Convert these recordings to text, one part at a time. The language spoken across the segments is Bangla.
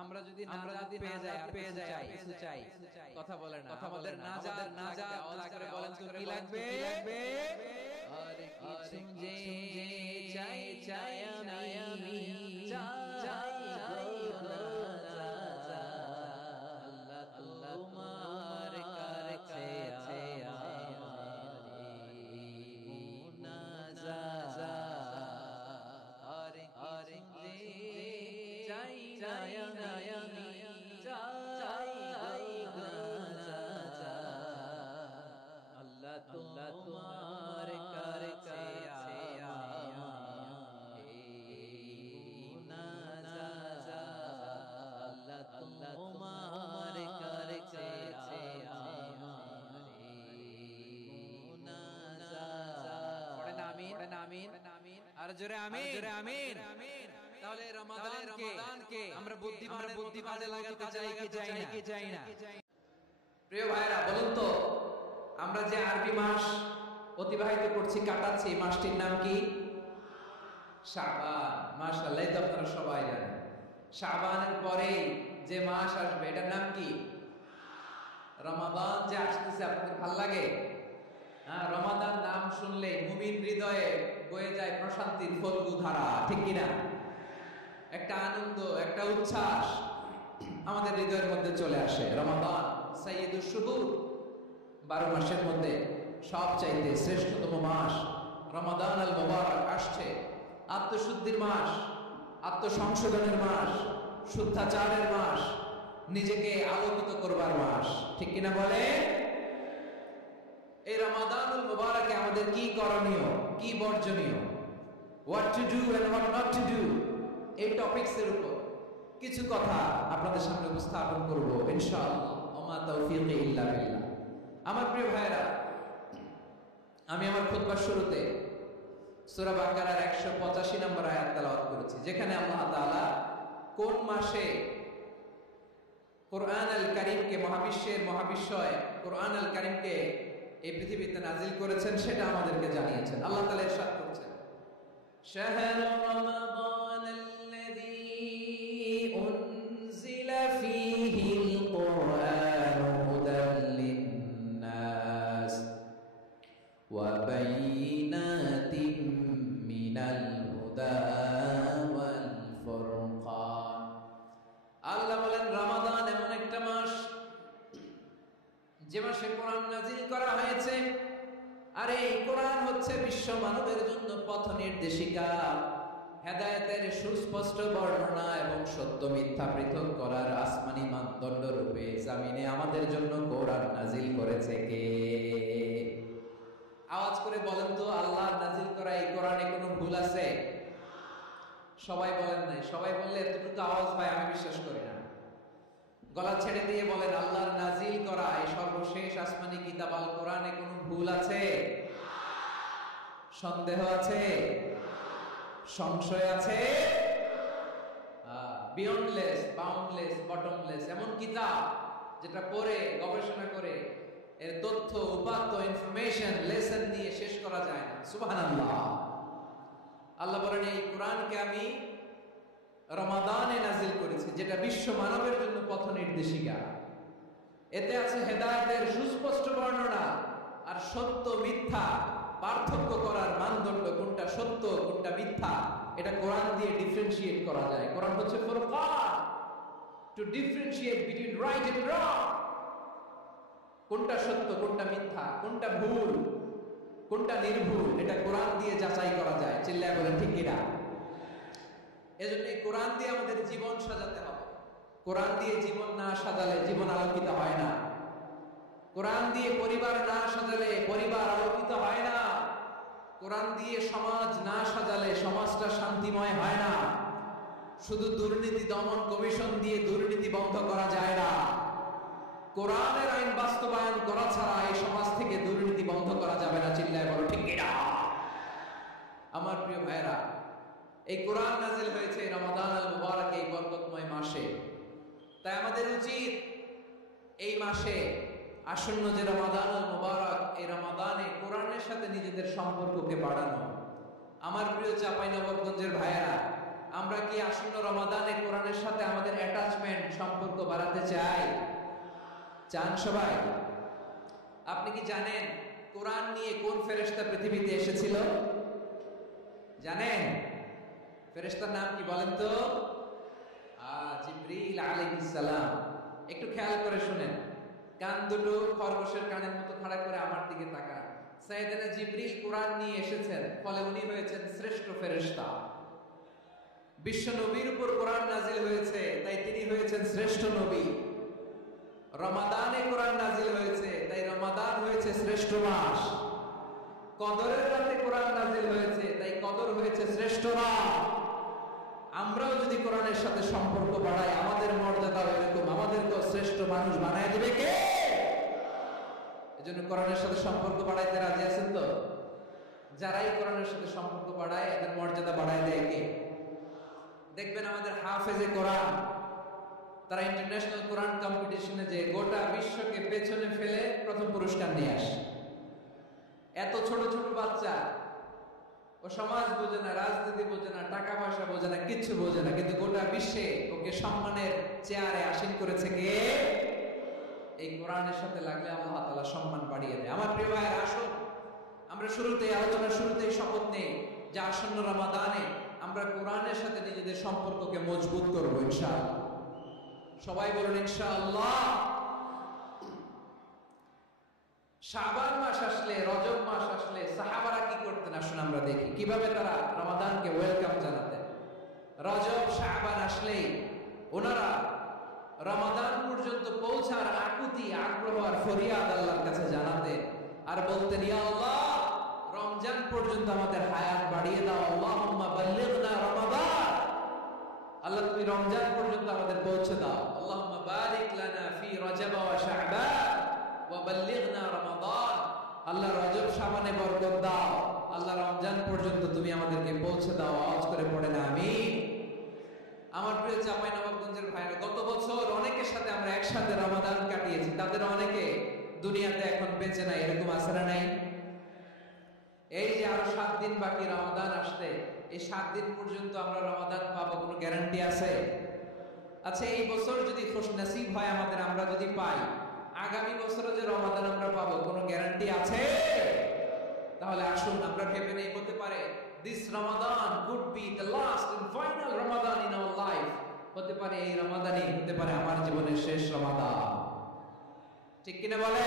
আমরা যদি নাজাত পেয়ে যাই কিছু চাই কথা বলেন না, আমাদের নাজাত আওয়াজ করে বলেন তো কি লাগবে? আরে কিছু যে চাই আমি চাই আল্লাহ তোমার কাছে আছে আরে চাই আমি চাই আল্লাহ তোমার কাছে আছে আল্লাহ তোমার কাছে আছে আমিন আর জোরে আমিন। তাহলে রমাদানকে আমরা বুদ্ধিমানে লাগাতে চাই না? প্রিয় ভাইরা, বলুন তো, আমরা যে আরবি মাস অতিবাহিত করছি, কাটাচ্ছি, মাসটির নাম কি? শাবান। মাশাআল্লাহ, এই তো আপনারা সবাই জানেন। শাবানের পরে যে মাস আসবে এটার নাম কি? রমাদান। যে আসতেছে আপনাদের ভাল লাগে? রমাদান নাম শুনলে মুমিন হৃদয়ে বয়ে যায় প্রশান্তির ফল্গু ধারা, ঠিক কিনা? একটা আনন্দ, একটা উচ্ছ্বাস আমাদের হৃদয়ের মধ্যে চলে আসে। রমাদান সাইয়্যিদুশ শুহুর, 12 মাসের মধ্যে সবচাইতে শ্রেষ্ঠতম মাস রমাদান আল মুবারক আসছে। আত্মশুদ্ধির মাস, আত্মসংশোধনের মাস, শুদ্ধাচারের মাস, নিজেকে আলোকিত করবার মাস, ঠিক কিনা বলে? এই রমাদানুল মুবারকে আমাদের কি করণীয়, কি বর্জনীয়, what to do and what not to do, এই টপিকসের উপর কিছু কথা আপনাদের সামনে উপস্থাপন করব ইনশাআল্লাহ। ওমা তাওফীকি ইল্লা বিল্লাহ। আমার প্রিয় ভাইরা, আমি আমার খুতবার শুরুতে সূরা বাকারার 185 নম্বর আয়াত তেলাওয়াত করেছি, যেখানে আল্লাহ তাআলা কোন মাসে কোরআন আল কারীমকে, মহাবিশ্বের মহাবিশ্বয় কোরআন আল কারীমকে এই পৃথিবীতে নাজিল করেছেন সেটা আমাদেরকে জানিয়েছেন। আল্লাহ তাআলা ইরশাদ করছেন, শাহরু রমাদানাল্লাযী উনজিলা ফীহিল কুরআনু হুদাল লিন-নাস ওয়া বাইয়িনাতিম মিনাল হুদা ওয়াল ফুরকান। আল্লাহ বলেন, রমাদান এমন একটা মাস যে মাসে কোরআন নাজিল করা হয়েছে, আর এই কোরআন হচ্ছে বিশ্ব মানবের জন্য পথ নির্দেশিকা, হেদায়েতের সুস্পষ্ট বর্ণনা এবং সত্য মিথ্যা পৃথক করার আসমানি মানদণ্ড রূপে জামিনে আমাদের জন্য কোরআন নাজিল করেছে কে? আওয়াজ করে বলেন তো, আল্লাহ নাজিল করা এই কোরআনে কোনো ভুল আছে? সবাই বলেন নাই। সবাই বললে এতটুকু আওয়াজ পায় আমি বিশ্বাস করি না। গলা ছেড়ে দিয়ে বলেন, আল্লাহর নাজিল করা এই সর্বশেষ আসমানি কিতাব আল কোরআনে কোনো ভুল আছে? সন্দেহ আছে? সংশয় আছে? বিয়ন্ডলেস, বাউন্ডলেস, বটমলেস এমন কিতাব যেটা পড়ে গবেষণা করে এর তথ্য, উপাত্ত, ইনফরমেশন, লেসন নিয়ে শেষ করা যায় না। সুবহানাল্লাহ। আল্লাহ বলেন, এই কোরআনকে আমি রমাদানে নাজিল করেছি, যেটা বিশ্ব মানবের জন্য পথ নির্দেশিকা। এতে আছে হেদায়েতের সুস্পষ্ট বর্ণনা আর সত্য মিথ্যা পার্থক্য করার মানদণ্ড, কোনটা সত্য কোনটা মিথ্যা এটা কোরআন দিয়ে ডিফারেন্সিয়েট করা যায়। কোরআন হচ্ছে ফুরকান, to differentiate between right and wrong. কোনটা সত্য, কোনটা মিথ্যা, কোনটা ভুল, কোনটা নির্ভুল, এটা কোরআন দিয়ে যাচাই করা যায়। চিল্লায় বলেন ঠিক কিনা? এজন্য এই কোরআন দিয়ে আমাদের জীবন সাজাতে হবে। কোরআন দিয়ে জীবন না সাজালে জীবন আলোকিত হয় না। কোরআন দিয়ে পরিবার না সাজালে পরিবার আলোকিত হয় না। কোরআন দিয়ে সমাজ না সাজালে সমাজটা শান্তিময় হয় না। শুধু দুর্নীতি দমন কমিশন দিয়ে দুর্নীতি বন্ধ করা যায় না। কোরআনের আইন বাস্তবায়ন করা ছাড়া এই সমাজ থেকে দুর্নীতি বন্ধ করা যাবে না। চিল্লায় বলো ঠিক কিনা? আমার প্রিয় ভাইরা, এই কোরআন নাজিল হয়েছে রমাদান আল মুবারক, এই বরকতময় মাসে। তাই আমাদের উচিত এই মাসে আসন্ন যে রমাদান আল মুবারক, এই রমাদানে কোরআনের সাথে নিজেদের সম্পর্ককে বাড়ানো। আমার প্রিয় চাঁপাইনবাবগঞ্জের ভাইয়েরা, আমরা কি আসন্ন রমাদানে কোরআনের সাথে আমাদের অ্যাটাচমেন্ট সম্পর্ক বাড়াতে চাই? চান সবাই? আপনি কি জানেন কোরআন নিয়ে কোন ফেরেশতা পৃথিবীতে এসেছিল? জানেন? ফেরেশতার নাম কি বলেন তো? জিবরিল আলাইহিস সালাম। একটু খেয়াল করে শুনেন, কান দুটো খরগোশের কানের মতো খাড়া করে আমার দিকে তাকান। সাইয়েদনা জিবরিল কোরআন নিয়ে এসেছেন, ফলে উনি হয়েছেন শ্রেষ্ঠ ফেরেশতা। বিশ্ব নবীর উপর কোরআন নাজিল হয়েছে, তাই তিনি হয়েছেন শ্রেষ্ঠ নবী। রমাদানে কোরআন নাজিল হয়েছে, তাই রমাদান হয়েছে শ্রেষ্ঠ মাস। কদরের রাতে কোরআন নাজিল হয়েছে, তাই কদর হয়েছে শ্রেষ্ঠ রাত। আমরাও যদি কোরআনের সাথে সম্পর্ক বাড়াই, আমাদের মর্যাদাও এরকম, আমাদেরকেও শ্রেষ্ঠ মানুষ বানায় দিবে কে? এজন্য কোরআনের সাথে সম্পর্ক বাড়াইতে রাজি আছেন তো? যারাই কোরআনের সাথে সম্পর্ক বাড়ায়, এদের মর্যাদা বাড়ায় দেয় কে? দেখবেন আমাদের হাফেজে কোরআন, তারা ইন্টারন্যাশনাল কোরআন কম্পিটিশনে যে গোটা বিশ্বকে পেছনে ফেলে প্রথম পুরস্কার নিয়ে আসে। এত ছোট ছোট বাচ্চা, ও সমাজ বোঝে না, রাজনীতি বোঝে না, টাকা পয়সা বোঝে না, কিচ্ছু বোঝে না, কিন্তু গোটা বিশ্বে ওকে সম্মানের চেয়ারে আসীন করেছে কে? এই কোরআনের সাথে লাগলে আল্লাহ তাআলা সম্মান বাড়িয়ে দেয়। আমার প্রিয় ভাইয়ের, আসুন আমরা আলোচনার শুরুতেই শপথ নেই যে আসন্ন রমাদানে আমরা কোরআনের সাথে নিজেদের সম্পর্ককে মজবুত করবো ইনশাআল্লাহ। সবাই বলুন ইনশাআল্লাহ। শাবান মাস আসলে, রজব মাস আসলে সাহাবারা কি করতেন আসুন আমরা দেখি কিভাবে তারা রমাদানকে ওয়েলকাম জানাতেন। রজব শাবান আসলেই ওনারা রমাদান পর্যন্ত পৌঁছার আকুতি, আগ্রহ আর ফরিয়াদ আল্লাহর কাছে জানাতেন আর বলতেন, ইয়া আল্লাহ, রমজান পর্যন্ত আমাদের হায়াত বাড়িয়ে দাও। আল্লাহুম্মা বাল্লিগনা রমাদান, আল্লাহ তুমি রমজান পর্যন্ত আমাদের পৌঁছে দাও। আল্লাহুম্মা বারিক লানা ফি রজব ওয়া শাবান ওয়া বাল্লিগনা রমাদান, আল্লাহ রজব শাবানে বরকত দাও, আল্লাহ রমজান পর্যন্ত তুমি আমাদেরকে পৌঁছে দাও। আওয়াজ করে পড়েন আমিন। আমার প্রিয় চাঁপাইনবাবগঞ্জের ভাইরা, গত বছর অনেকের সাথে আমরা একসাথে রমাদান কাটিয়েছি, তাদের অনেকে দুনিয়াতে এখন বেঁচে নাই, এরকম আছে না নাই? এই যে আরো 7 দিন বাকি রমাদান আসতে, এই 7 দিন পর্যন্ত আমরা রমাদান পাবো, কোনো গ্যারান্টি আছে? আচ্ছা, এই বছর যদি খুশ নসিব হয় আমাদের, আমরা যদি পাই, আগামী বছরে যে রমাদান আমরা পাবো, কোনো গ্যারান্টি আছে? তাহলে আসুন আমরা ভেবে নেই, হতে পারে this Ramadan could be the last and final Ramadan in our life, হতে পারে এই রমাদানই হতে পারে আমার জীবনের শেষ রমাদান। ঠিক কিনা বলে?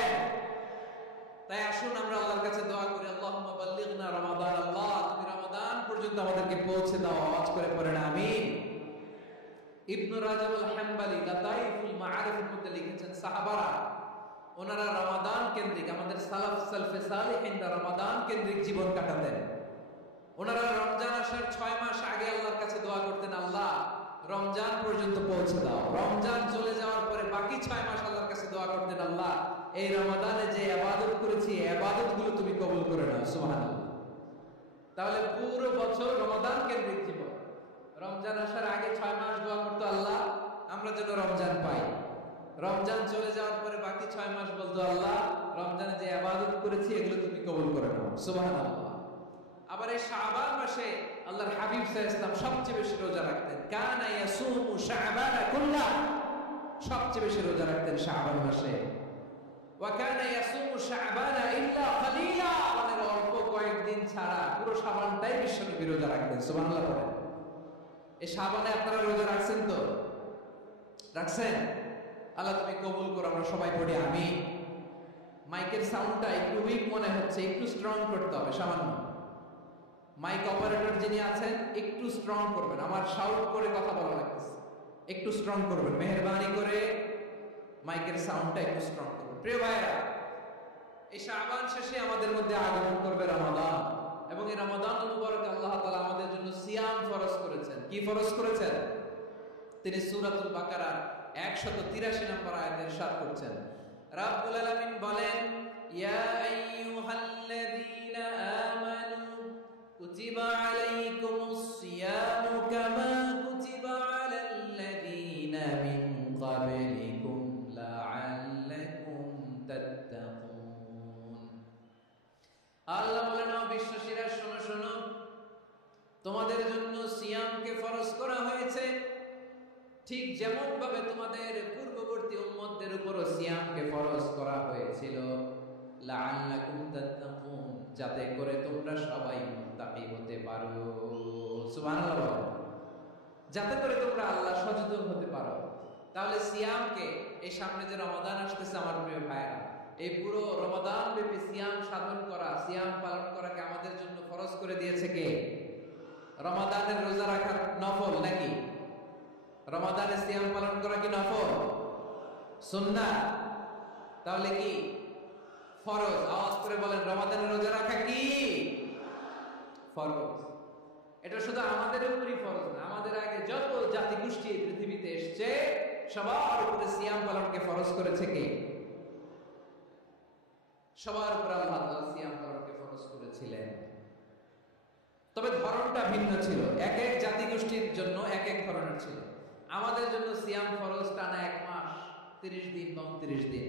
তাই আসুন আমরা আল্লাহর কাছে দোয়া করি, আল্লাহুম্মা বাল্লিগনা রমাদান, আল্লাহ তুমি রমাদান পর্যন্ত আমাদেরকে পৌঁছে দাও। আওয়াজ করে পড়েন আমিন। ইবনে রাজব আল হাম্বলি লাতাইফুল মাআরিফের মধ্যে লিখেছেন, সাহাবারা ওনারা রমাদান কেন্দ্রিক, আমাদের সালাফ সালফে সালেহিনরা রমাদান কেন্দ্রিক জীবন কাটাতেন। ওনারা রমজান আসার 6 মাস আগে আল্লাহর কাছে দোয়া করতেন, আল্লাহ রমজান পর্যন্ত পৌঁছে দাও। রমজান চলে যাওয়ার পরে বাকি 6 মাস আল্লাহর কাছে দোয়া করতেন, আল্লাহ এই রমাদানে যে ইবাদত করেছি, এই ইবাদতগুলো তুমি কবুল করে নাও। সুবহানাল্লাহ। তাহলে পুরো বছর রমাদান কেন্দ্রিক জীবন। রমজান আসার আগে 6 মাস দোয়া করতো, আল্লাহ আমরা যেন রমজান পাই। রমজান চলে যাওয়ার পরে বাকি 6 মাস বলতো, আল্লাহ রমজানে যে ইবাদত করেছি এগুলো তুমি কবুল করে নাও। সুবহানাল্লাহ। আবার এই শাবান মাসে আল্লাহর হাবিব সাল্লাল্লাহু আলাইহি ওয়াসাল্লাম সবচেয়ে বেশি রোজা রাখতেন। কানা ইয়াসুমু শাবান কুল্লা, সবচেয়ে বেশি রোজা রাখতেন শাবান মাসে। ওয়া কানা ইয়াসুমু শাবান ইল্লা কালিলা, মানে অল্প কয়েকদিন ছাড়া পুরো শাবানটাই বিশ্বনবী রোজা রাখতেন। সুবহানাল্লাহ পড়েন। এই শাবানে আপনারা রোজা রাখছেন তো? রাখছেন? আল্লাহ তুমি কবুল করো, আমরা সবাই পড়ি আমিন। মাইকের সাউন্ডটা একটু উইক মনে হচ্ছে, একটু স্ট্রং করতে হবে সামান্য। মাইক অপারেটর যিনি আছেন একটু স্ট্রং করবেন, আমার শাউট করে কথা বলা লাগতেছে, একটু স্ট্রং করবেন মেহেরবানি করে, মাইকের সাউন্ডটা একটু স্ট্রং করবেন। প্রিয় ভাইরা, এই শাবান শেষে আমাদের মধ্যে আগমন করবে রমাদান, এবং এই রমাদান মুবারক আল্লাহ তাআলা আমাদের জন্য সিয়াম ফরজ করেছেন। কি ফরজ করেছেন? তিনি সূরাতুল বাকারার 183 নম্বর আয়াতে ইরশাদ করছেন, রাব্বুল আলামিন বলেন, ইয়া আইয়ুহাল্লাযীনা আমানু কুতিবা আলাইকুমুস সিয়ামু কামা কুতিবা আলাল্লাযীনা মিন ক্বাবলিকুম লাআল্লাকুম তাত্তাকুন। আল্লাহ বলেন, ও বিশ্বাসীরা শোনো শোনো, তোমাদের জন্য সিয়ামকে ফরজ করা ঠিক যেমন ভাবে তোমাদের পূর্ববর্তী উম্মতদের উপরও সিয়ামকে ফরজ করা হয়েছিল, লাআল্লাকুম তাত্তাকুন, যাতে করে তোমরা সবাই মুত্তাকি হতে পারো। সুবহানাল্লাহ। যাতে করে তোমরা আল্লাহ সচেতন হতে পারো। তাহলে সিয়ামকে, এই সামনে যে রমাদান আসতেছে আমার প্রিয় ভাইরা, এই পুরো রমাদান ব্যাপী সিয়াম সাধন করা, সিয়াম পালন করাকে আমাদের জন্য ফরজ করে দিয়েছে কে? রমাদানের রোজা রাখার নফল নাকি? রমাদানে সিয়াম পালন করা কি নফল? সুন্নাহ? তাহলে কি ফরজ? আওয়াজ করে বলেন, রমাদানের রোজা রাখা কি ফরজ? এটা শুধু আমাদের উপরই ফরজ না, আমাদের আগে যত জাতি গোষ্ঠী পৃথিবীতে এসেছে সবার উপরে সিয়াম পালনকে ফরজ করেছে কে? সবার উপর আল্লাহ তাআলা সিয়াম পালনকে ফরজ করেছিলেন। তবে ধরনটা ভিন্ন ছিল, এক এক জাতি গোষ্ঠীর জন্য এক এক ধরনের ছিল। আমাদের জন্য সিয়াম ফরজ টানা 1 মাস 30 দিন 29 দিন।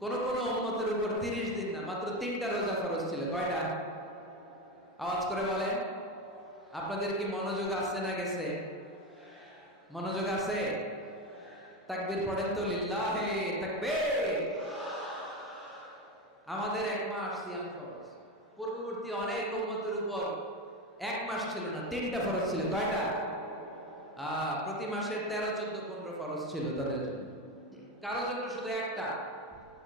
কোন কোন উম্মতের উপর 30 দিন না, মাত্র 3টা রোজা ফরজ ছিল। কয়টা? আওয়াজ করে বলে। আপনাদের কি মনোযোগ আছে না গেছে? মনোযোগ আছে? তাকবীর পড়েন তো, লিল্লাহে তাকবীর। আমাদের 1 মাস সিয়াম ফরজ। পূর্ববর্তী অনেক উম্মতের উপর 1 মাস ছিল না, 3টা ফরজ ছিল। কয়টা? প্রতি মাসের 13, 14, 15 ফরজ ছিল তাদের জন্য। কারো জন্য শুধু একটা,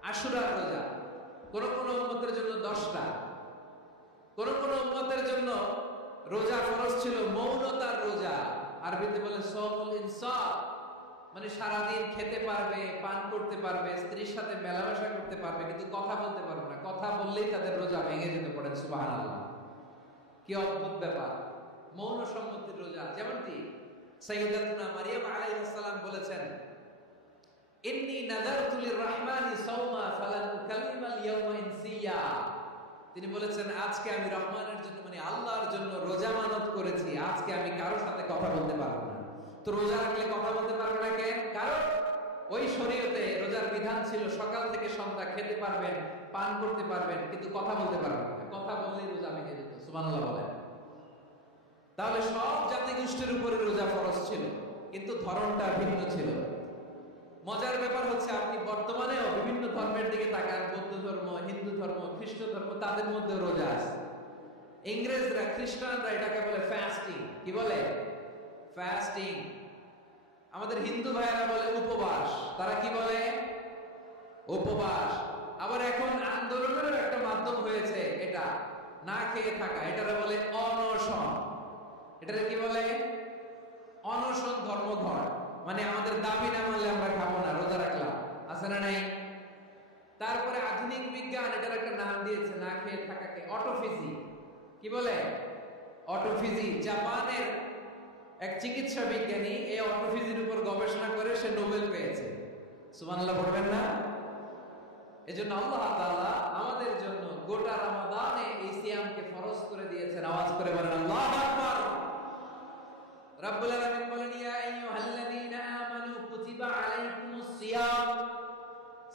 আশুরার রোজা। কোন কোন উম্মতের জন্য 10টা। কোন কোন উম্মতের জন্য রোজা ফরজ ছিল মৌনতার রোজা, আরবিতে বলে সাওমুল ইনসাফ, মানে সারাদিন খেতে পারবে, পান করতে পারবে, স্ত্রীর সাথে মেলামেশা করতে পারবে, কিন্তু কথা বলতে পারবে না। কথা বললেই তাদের রোজা ভেঙে যেতে পারে। সুবহানাল্লাহ, কি অদ্ভুত ব্যাপার! মৌন সম্মতির রোজা। যেমনটি সাইয়্যিদাতুনা মারিয়াম আলাইহিস সালাম বলেছেন, ইন্নী নাযারতু লির-রাহমানি সাওমা ফালান উকাল্লিমাল ইয়াওমা ইনসিয়া। তিনি বলেছেন, আজকে আমি রহমানের জন্য, মানে আল্লাহর জন্য রোজা মানত করেছি, আজকে আমি কারোর সাথে কথা বলতে পারবো না। তো রোজা রাখলে কথা বলতে পারবে না কেন? কারণ ওই শরীয়তে রোজার বিধান ছিল সকাল থেকে সন্ধ্যা খেতে পারবেন, পান করতে পারবেন, কিন্তু কথা বলতে পারবেন না। কথা বললেই রোজা ভেঙে যেত। সুবহানাল্লাহ বলেন। তাহলে সব জাতি গোষ্ঠীর উপরে রোজা ফরজ ছিল, কিন্তু ধরনটা ভিন্ন ছিল। মজার ব্যাপার হচ্ছে, আপনি বর্তমানেও বিভিন্ন ধর্মের দিকে তাকান, বৌদ্ধ ধর্ম, হিন্দু ধর্ম, খ্রিস্ট ধর্ম, তাদের মধ্যে রোজা আছে। ইংরেজরা, খ্রিস্টানরা এটাকে বলে ফাস্টিং। কি বলে? ফাস্টিং। আমাদের হিন্দু ভাইয়েরা বলে উপবাস। তারা কি বলে? উপবাস। আবার এখন আন্দোলনের একটা মাধ্যম হয়েছে এটা, না খেয়ে থাকা, এটারে বলে অনশন। এটারে কি বলে? অনশন ধর্মঘট। মানে আমাদের দাবি না মানলে আমরা খাবো না, রোজা রাখলাম। আছে না নাই? তারপরে আধুনিক বিজ্ঞান এটার একটা নাম দিয়েছে না খেয়ে থাকাকে, অটোফিজি। কি বলে? অটোফিজি। জাপানের এক চিকিৎসা বিজ্ঞানী এই অটোফিজির উপর গবেষণা করে সে নোবেল পেয়েছে। সুবহানাল্লাহ পড়বেন না? এজন্য আল্লাহ তাআলা আমাদের জন্য গোটা রমাদানে এই সিয়ামকে ফরজ করে দিয়েছেন। আওয়াজ করে বলেন আল্লাহু আকবার। রাব্বুল আলামিন বলেন, ইয়া আইয়ুহাল্লাযীনা আমানু কুতিবা আলাইকুমুস সিয়াম।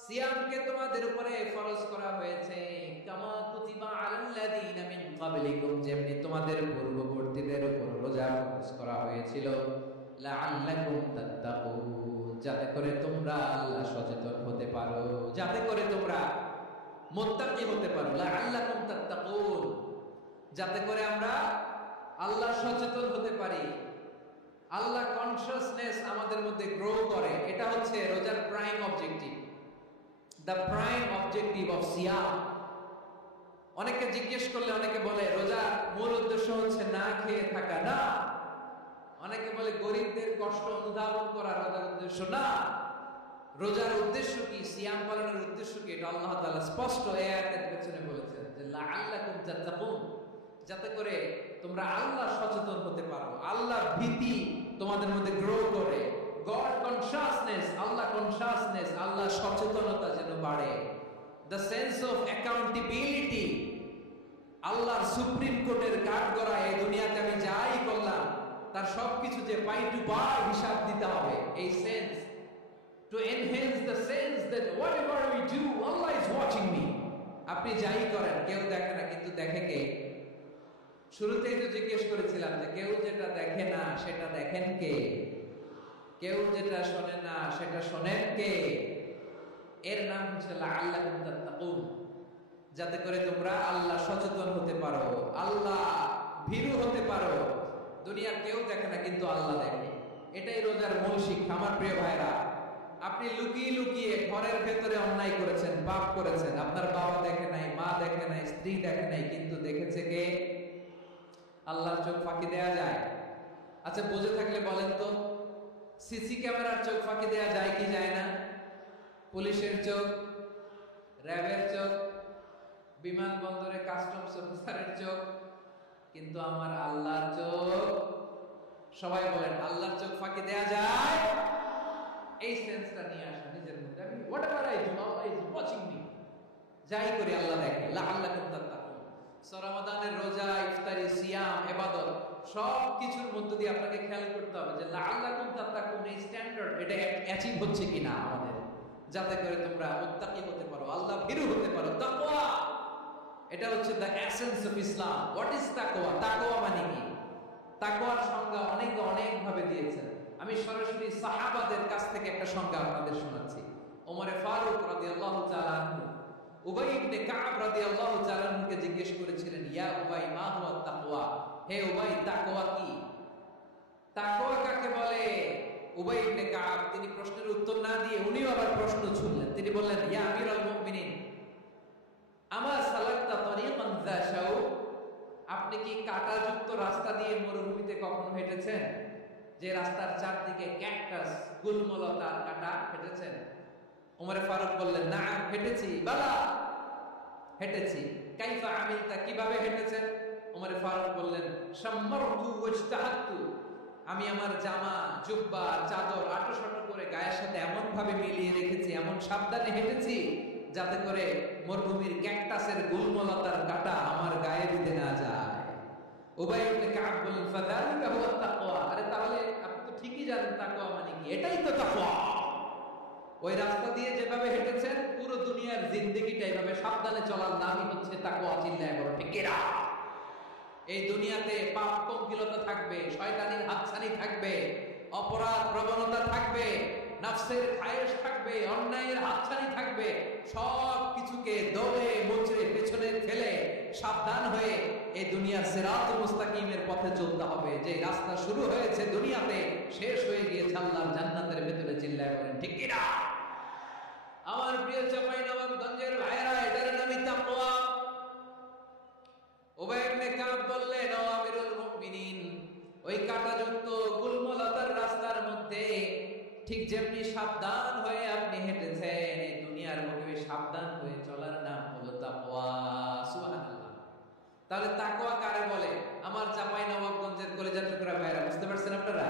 সিয়ামকে তোমাদের উপরে ফরজ করা হয়েছে, কামা কুতিবা আলাল্লাযীনা মিন ক্বাবলিকুম, যেমনি তোমাদের পূর্ববর্তীদের উপর রোজা ফরজ করা হয়েছিল, লাআল্লাকুম তাত্তাকুন, যাতে করে তোমরা আল্লাহ সচেতন হতে পারো, যাতে করে তোমরা মুত্তাকি হতে পারো। লাআল্লাকুম তাত্তাকুন, যাতে করে আমরা আল্লাহ সচেতন হতে পারি, আল্লাহ কনসিয়াসনেস আমাদের মধ্যে গ্রো করে। এটা হচ্ছে রোজার prime objective, the prime objective of সিয়াম। অনেকে জিজ্ঞেস করলে অনেকে বলে রোজার মূল উদ্দেশ্য হচ্ছে না খেয়ে থাকা। না। অনেকে বলে গরিবদের কষ্ট অনুধাবন করা রোজার উদ্দেশ্য। না। রোজার উদ্দেশ্য কি? সিয়াম পালনের উদ্দেশ্য কি? এটা আল্লাহ তাআলা স্পষ্ট এই আয়াতের পেছনে বলেছেন যে লাআল্লাকুম তাত্তাকুন, যাতে করে তোমরা আল্লাহ সচেতন হতে পারো, আল্লাহ ভীতি তোমাদের মধ্যে গ্রো করে, গড কনসিয়াসনেস, আল্লাহ কনসিয়াসনেস, আল্লাহ সচেতনতা যেন বাড়ে, দ্য সেন্স অফ অ্যাকাউন্টেবিলিটি। আল্লাহর সুপ্রিম কোর্টের কাঠগড়া এই দুনিয়াতে আমি যাই করলাম তার সবকিছু যে পাই টু পাই হিসাব দিতে হবে, এই sense, to enhance the sense that whatever we do Allah is watching me. আপনি যাই করেন কেউ দেখে না, কিন্তু দেখে কে? শুরুতেই তো জিজ্ঞেস করেছিলাম যে কেউ যেটা দেখে না সেটা দেখেন কে? কেউ যেটা শোনে না সেটা শোনেন কে? এর নাম হচ্ছে লাআল্লাকুম তাত্তাকুন, যাতে করে তোমরা আল্লাহ সচেতন হতে পারো, আল্লাহ ভীরু হতে পারো। দুনিয়ার কেউ দেখে না, কিন্তু আল্লাহ দেখে। এটাই রোজার মূল শিক্ষা। আমার প্রিয় ভাইরা, আপনি লুকিয়ে লুকিয়ে ঘরের ভেতরে অন্যায় করেছেন, পাপ করেছেন, আপনার বাবা দেখে নাই, মা দেখে নাই, স্ত্রী দেখে নাই, কিন্তু দেখেছে কে? আল্লাহর চোখ ফাঁকি দেয়া যায়? আচ্ছা, বুঝে থাকলে বলেন তো, সিসি ক্যামেরার চোখ ফাঁকি দেয়া যায় কি যায় না? পুলিশের চোখ, র্যাবের চোখ, বিমানবন্দরে কাস্টমস অফিসারের চোখ, কিন্তু আমার আল্লাহর চোখ? সবাই বলেন, আল্লাহর চোখ ফাঁকি দেয়া যায়? এই সেন্সটা নিয়ে আসা নিজের মধ্যে। আমি whatever I do, Allah is watching me. যাই করি আল্লাহ দেখে। লাআল্লাকুম তাত্তাকুন। রমাদানের রোজা, ইফতারি, সিয়াম, ইবাদত সব কিছুর মধ্য দিয়ে আপনাকে খেয়াল করতে হবে যে লাআল্লাকুম তাত্তাকুন এই স্ট্যান্ডার্ড এটা অ্যাচিভ হচ্ছে কিনা আমাদের, যাতে করে তোমরা মুত্তাকি হতে পারো, আল্লাহ ভীরু হতে পারো। তাকওয়া, এটা হচ্ছে the essence of Islam. What is তাকওয়া? তাকওয়া মানে কি? তাকওয়ার সংজ্ঞা অনেকে অনেক ভাবে দিয়েছেন। আমি সরাসরি সাহাবাদের কাছ থেকে একটা সংজ্ঞা আপনাদের শোনাচ্ছি। ওমরে ফারুক রাদিয়াল্লাহু তাআলা আনহু উবাই ইবনে কাব রাদিয়াল্লাহু তাআলা আনহুকে জিজ্ঞেস করেছিলেন, ইয়া উবাই মা হুয়া তাকওয়া? হে উবাই, তাকওয়া কি? তাকওয়া কাকে বলে? উবাই ইবনে কাব তিনি প্রশ্নের উত্তর না দিয়ে উনিও আবার প্রশ্ন ছুড়লেন। তিনি বললেন, ইয়া আমিরুল মুমিনিন, আমা সালাকতা তরিকান যা শাউ? আপনি কি কাঁটাযুক্ত রাস্তা দিয়ে মরুভূমিতে কখনো হেঁটেছেন? যে রাস্তার চারদিকে ক্যাকটাস, গুলমলতা, কাঁটা, হেঁটেছেন? ওমর ফারুক বললেন, না, হেঁটেছি। বালা, হেঁটেছি। কাইফা আমিলতা, কিভাবে হেঁটেছেন? ওমর ফারুক বললেন, শাম্মারতু ওয়াজতাহাতু, আমি আমার জামা, জুব্বা, চাদর আঁটো-শাটো করে গায়ের সাথে এমন ভাবে মিলিয়ে রেখেছি, এমন সাবধানে হেঁটেছি যাতে করে মরুভূমির ক্যাকটাসের গুলমলতার কাঁটা আমার গায়ে বিঁধে না যায়। উবাই ইবনে কাব বললেন, ফাযালিকা হুয়া তাকওয়া। আরে তাহলে আপনি তো ঠিকই জানেন তাকওয়া মানে কি। এটাই তো তাকওয়া। ওই রাস্তা দিয়ে যেভাবে হেঁটেছেন, পুরো দুনিয়ার জিন্দেগিটা এইভাবে সাবধানে চলার নামই হচ্ছে তাকওয়া। চিল্লায় বড় ঠিক কিনা? এই দুনিয়াতে পাপ পঙ্কিলতা থাকবে, শয়তানির হাতছানি থাকবে, অপরাধ প্রবণতা থাকবে, নফসের খায়েশ থাকবে, অন্যায়ের হাতছানি থাকবে। সব কিছুকে দৌড়ে মুচড়ে পেছনে ফেলে সাবধান হয়ে এই দুনিয়ার সিরাতুল মুস্তাকিমের পথে চলতে হবে। যে রাস্তা শুরু হয়েছে দুনিয়াতে, শেষ হয়ে গিয়েছে আল্লাহর জান্নাতের ভেতরে। চিল্লায় বলেন ঠিক কিনা? আমার প্রিয় চাঁপাইনবাবগঞ্জের ভাইরা, এটার নামই তাকওয়া। উবাই ইবনে কাব বললেন, ও আমিরুল মুমিনিন, ওই কাঁটাযুক্ত গুলমলতার রাস্তার মধ্যে ঠিক যেমনি সাবধান হয়ে আপনি হেঁটেছেন, এই দুনিয়ার মধ্যে সাবধান হয়ে চলার নাম হলো তাকওয়া। সুবহানাল্লাহ। তাহলে তাকওয়া কারে বলে? আমার চাঁপাইনবাবগঞ্জের কলেজার টুকরা ভাইরা, বুঝতে পারছেন আপনারা?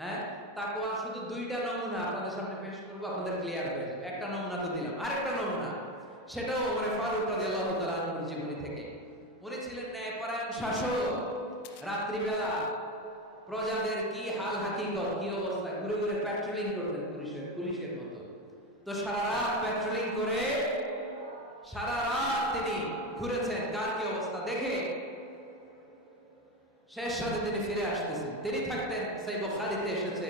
হ্যাঁ, তাকওয়া শুধু দুইটা নমুনা আপনাদের সামনে পেশ করব, আপনাদের ক্লিয়ার হয়ে যাবে। একটা নমুনা তো দিলাম, আরেকটা নমুনা, সেটাও ওমর ফারুক রাদিয়াল্লাহু তাআলা আনহুর জীবনী থেকে। উনি ছিলেন ন্যায়পরায়ণ শাসক। রাত্রিবেলা প্রজাদের কি হাল হাকিকত, কি অবস্থা, ঘুরে ঘুরে প্যাট্রোলিং করতেন পুলিশের মতো। তো সারা রাত প্যাট্রোলিং করে সারা রাত তিনি ঘুরেছেন কার কি অবস্থা দেখে। শেষ সাথে তিনি ফিরে আসতেছেন। তিনি থাকতেন, সেই বুখারীতে এসেছে,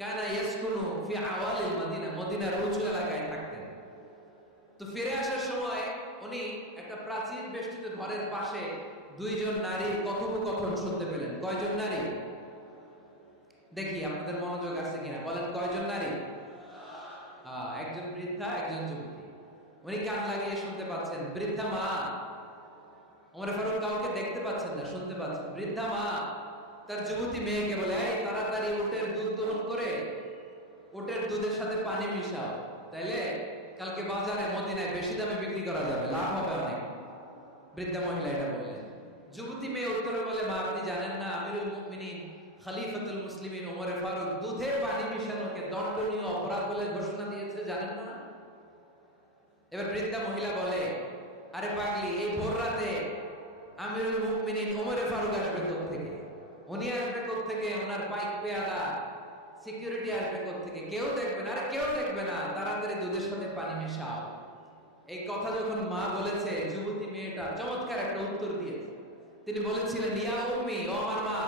কানা ইয়াসকুনু ফি আওয়ালিল মদিনা, মদিনার উঁচু এলাকায় থাকতেন। তো ফিরে আসার সময় উনি একটা প্রাচীন বেষ্টিত ঘরের পাশে দুইজন নারীর কথোপকথন শুনতে পেলেন। কয়জন নারী? দেখি আপনাদের মনোযোগ আছে কিনা, বলেন কয়জন নারী? একজন বৃদ্ধা, একজন যুবতী। উনি কান লাগিয়ে শুনতে পাচ্ছেন। বৃদ্ধা মা, ওমর ফারুক কাউকে দেখতে পাচ্ছেন না, শুনতে পাচ্ছেন। বৃদ্ধা মা তার যুবতী মেয়েকে বলে, এই তাড়াতাড়ি উটের দুধ দহন করে উটের দুধের সাথে পানি মিশাও, তাইলে কালকে বাজারে মদিনায় বেশি দামে বিক্রি করা যাবে, লাভ হবে অনেক। বৃদ্ধা মহিলা এটা বললেন। যুবতী মেয়ে উত্তরে বলে, মা আপনি জানেন না আমিরুল মুমিনিন খলিফাতুল মুসলিমিন ওমর ফারুক দুধে পানি মিশানোকে দণ্ডনীয় অপরাধ বলে ঘোষণা দিয়েছে, জানেন না? এবার বৃদ্ধা মহিলা বলে, আরে পাগলি, এই ভোর রাতে আমিরুল মুমিনিন ওমর ফারুক আসবে কোত্থেকে? উনি আসবে কোত্থেকে? ওনার বাইক পেয়াদা সিকিউরিটি আসবে কোত্থেকে? কেউ দেখবে না। আরে কেউ দেখবে না, তাড়াতাড়ি দুধের সাথে পানি মেশাও। এই কথা যখন মা বলেছে, যুবতী মেয়েটা চমৎকার একটা উত্তর দিয়েছে। তিনি বলেছিলেন, ইয়া উম্মি, ও আমার মা,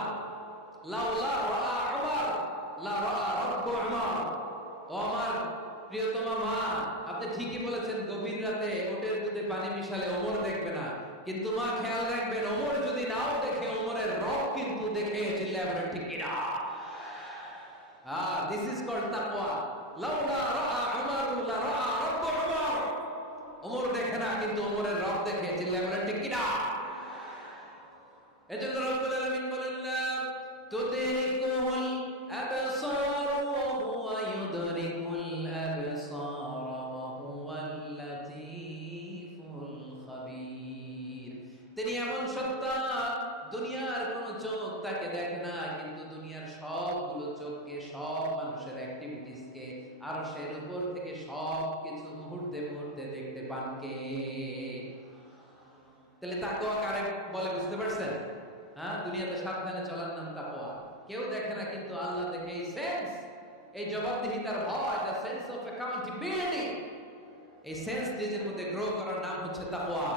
লাউলা ওয়ালা উমর, লা রাআ রাব্বু উমর, ও আমার প্রিয়তমা মা, আপনি ঠিকই বলেছেন, গভীর রাতে ওটের দুধে পানি মিশালে ওমর দেখবে না, কিন্তু মা খেয়াল রাখবেন, ওমর যদি নাও দেখে, ওমরের রব কিন্তু দেখে। চিল্লায় বলেন ঠিক কিনা? দিস ইজ কল্ড তাকওয়া। লাউলা রাআ উমর লা রাআ রাব্বু উমর, ওমর দেখে না কিন্তু ওমরের রব দেখে। চিল্লায় বলেন ঠিক কিনা? এজন্য রব্বুল আলামিন বলেন, লা তুদরিকুল আবসার ওয়া হুয়া ইউদরিকুল আবসার ওয়া হুয়াল লাতীফুল খাবীর। তিনি এমন সত্তা, দুনিয়ার কোন চোখ তাকে দেখে না, কিন্তু দুনিয়ার সবগুলো চোখকে, সব মানুষের অ্যাক্টিভিটিসকে, আরশের উপর থেকে সবকিছু মুহূর্তে মুহূর্তে দেখতে পান কে? তাহলে তাকওয়া কারে বলে বুঝতে পারছেন? দুনিয়াতে সাবধানে চলার নাম তাকওয়া। কেউ দেখে না কিন্তু আল্লাহ দেখে। এই সেন্স, এই জবাবদিহিতার ভয়, দ্য সেন্স অফ অ্যাকাউন্টেবিলিটি, এই সেন্স নিজের মধ্যে গ্রো করার নাম হচ্ছে তাকওয়া।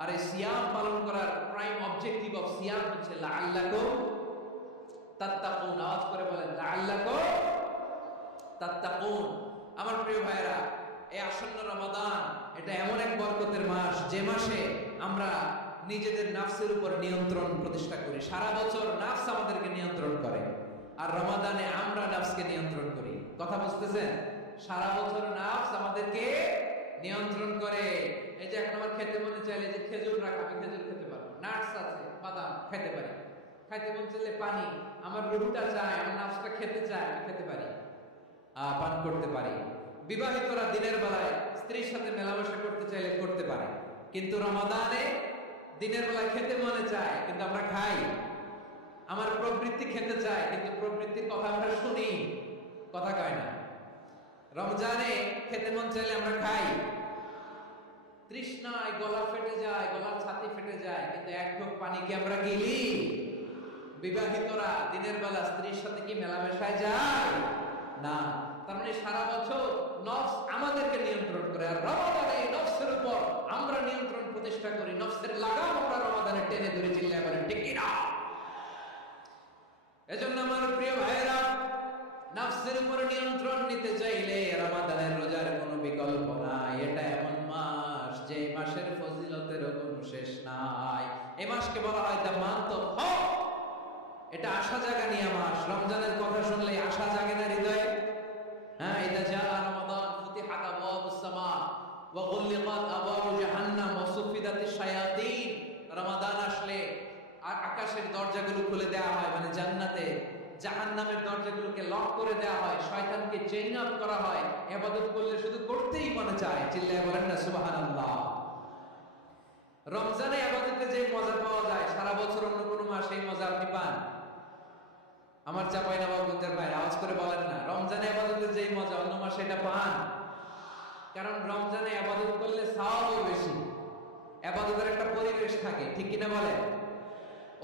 আর এই সিয়াম পালন করার প্রাইম অবজেক্টিভ অফ সিয়াম হচ্ছে লাআল্লাকুম তাত্তাকুন। আওয়াজ করে বলেন, লাআল্লাকুম তাত্তাকুন। আমার প্রিয় ভাইরা, এই আসন্ন রমাদান, এটা এমন এক বরকতের মাস, যে মাসে আমরা নিজেদের নাফসের উপর নিয়ন্ত্রণ প্রতিষ্ঠা করি। সারা বছর নাফস আমাদেরকে নিয়ন্ত্রণ করে, আর রমাদানে আমরা নাফসকে নিয়ন্ত্রণ করি। কথা বুঝতেছেন? সারা বছর নাফস আমাদেরকে নিয়ন্ত্রণ করে। এই যে এখন আমার খেতে মনে চাইলে যে খেজুর রাখ, আমি খেজুর খেতে পারবো, নাটস আছে, বাদাম খেতে পারি। খাইতে মন চাইলে পানি, আমার রুহটা চায়, আমার নাফসটা খেতে চায়, আমি খেতে পারি, পান করতে পারি। বিবাহিতরা দিনের বেলায় স্ত্রীর সাথে মেলামেশা করতে চাইলে করতে পারে, কিন্তু রমাদানে দিনের বেলায় খেতে মনে চায় কিন্তু আমরা খাই। আমার প্রবৃত্তি খেতে চায় কিন্তু প্রবৃত্তির কথা আমরা শুনি, কথা কয় না। রমজানে খেতে মন চাইলে আমরা খাই, তৃষ্ণায় গলা ফেটে যায়, গলার ছাতি ফেটে যায়, কিন্তু এক ঢোক পানি কি আমরা গিলি? বিবাহিতরা দিনের বেলা স্ত্রীর সাথে কি মেলামেশায় যায় না? তার মানে সারা বছর নফস আমাদেরকে নিয়ন্ত্রণ করে, আর রমাদানে এই নফসের উপর আমরা নিয়ন্ত্রণ প্রতিষ্ঠা করি। নফসের লাগাম আমরা রমাদানে টেনে ধরে। চিল্লায় বলেন ঠিক কিনা? এজন্য আমার প্রিয় ভাইয়েরা, নফসের উপর নিয়ন্ত্রণ নিতে চাইলে রমাদানের রোজার কোনো বিকল্প নাই। এটা এমন মাস, যে মাসের ফজিলতের কোনো শেষ নাই। এই মাসকে বলা হয় দ্য মান্থ অফ হোপ। এটা আশা জাগানিয়া মাস। রমজানের কথা শুনলে আশা জাগে না হৃদয়ে? ইদা জা রমাদান ফুতিহাত আবওয়াবুস সামা ওয়া গুলিকাত আবওয়াবু জাহান্নাম ওয়া সুফিদাতিশ শায়াতিন। রমাদান আসলে আকাশের দরজাগুলো খুলে দেওয়া হয়, মানে জান্নাতে জাহান্নামের দরজাগুলোকে লক করে দেওয়া হয়, শয়তানকে চেইন আপ করা হয়। ইবাদত করলে শুধু করতেই মনে চায়। চিল্লায় বলেন না সুবহানাল্লাহ। রমজানে ইবাদতে যে মজা পাওয়া যায়, সারা বছর অন্য কোনো মাসে এই মজা আপনি পান? আমার চাঁপাইনবাবগঞ্জের ভাই আওয়াজ করে বলেন না, রমজানে ইবাদতে যে মজা অন্য মাসে এটা পান? কারণ রমজানে ইবাদত করলে সওয়াবও বেশি, ইবাদতের একটা পরিবেশ থাকে, ঠিক কিনা বলেন?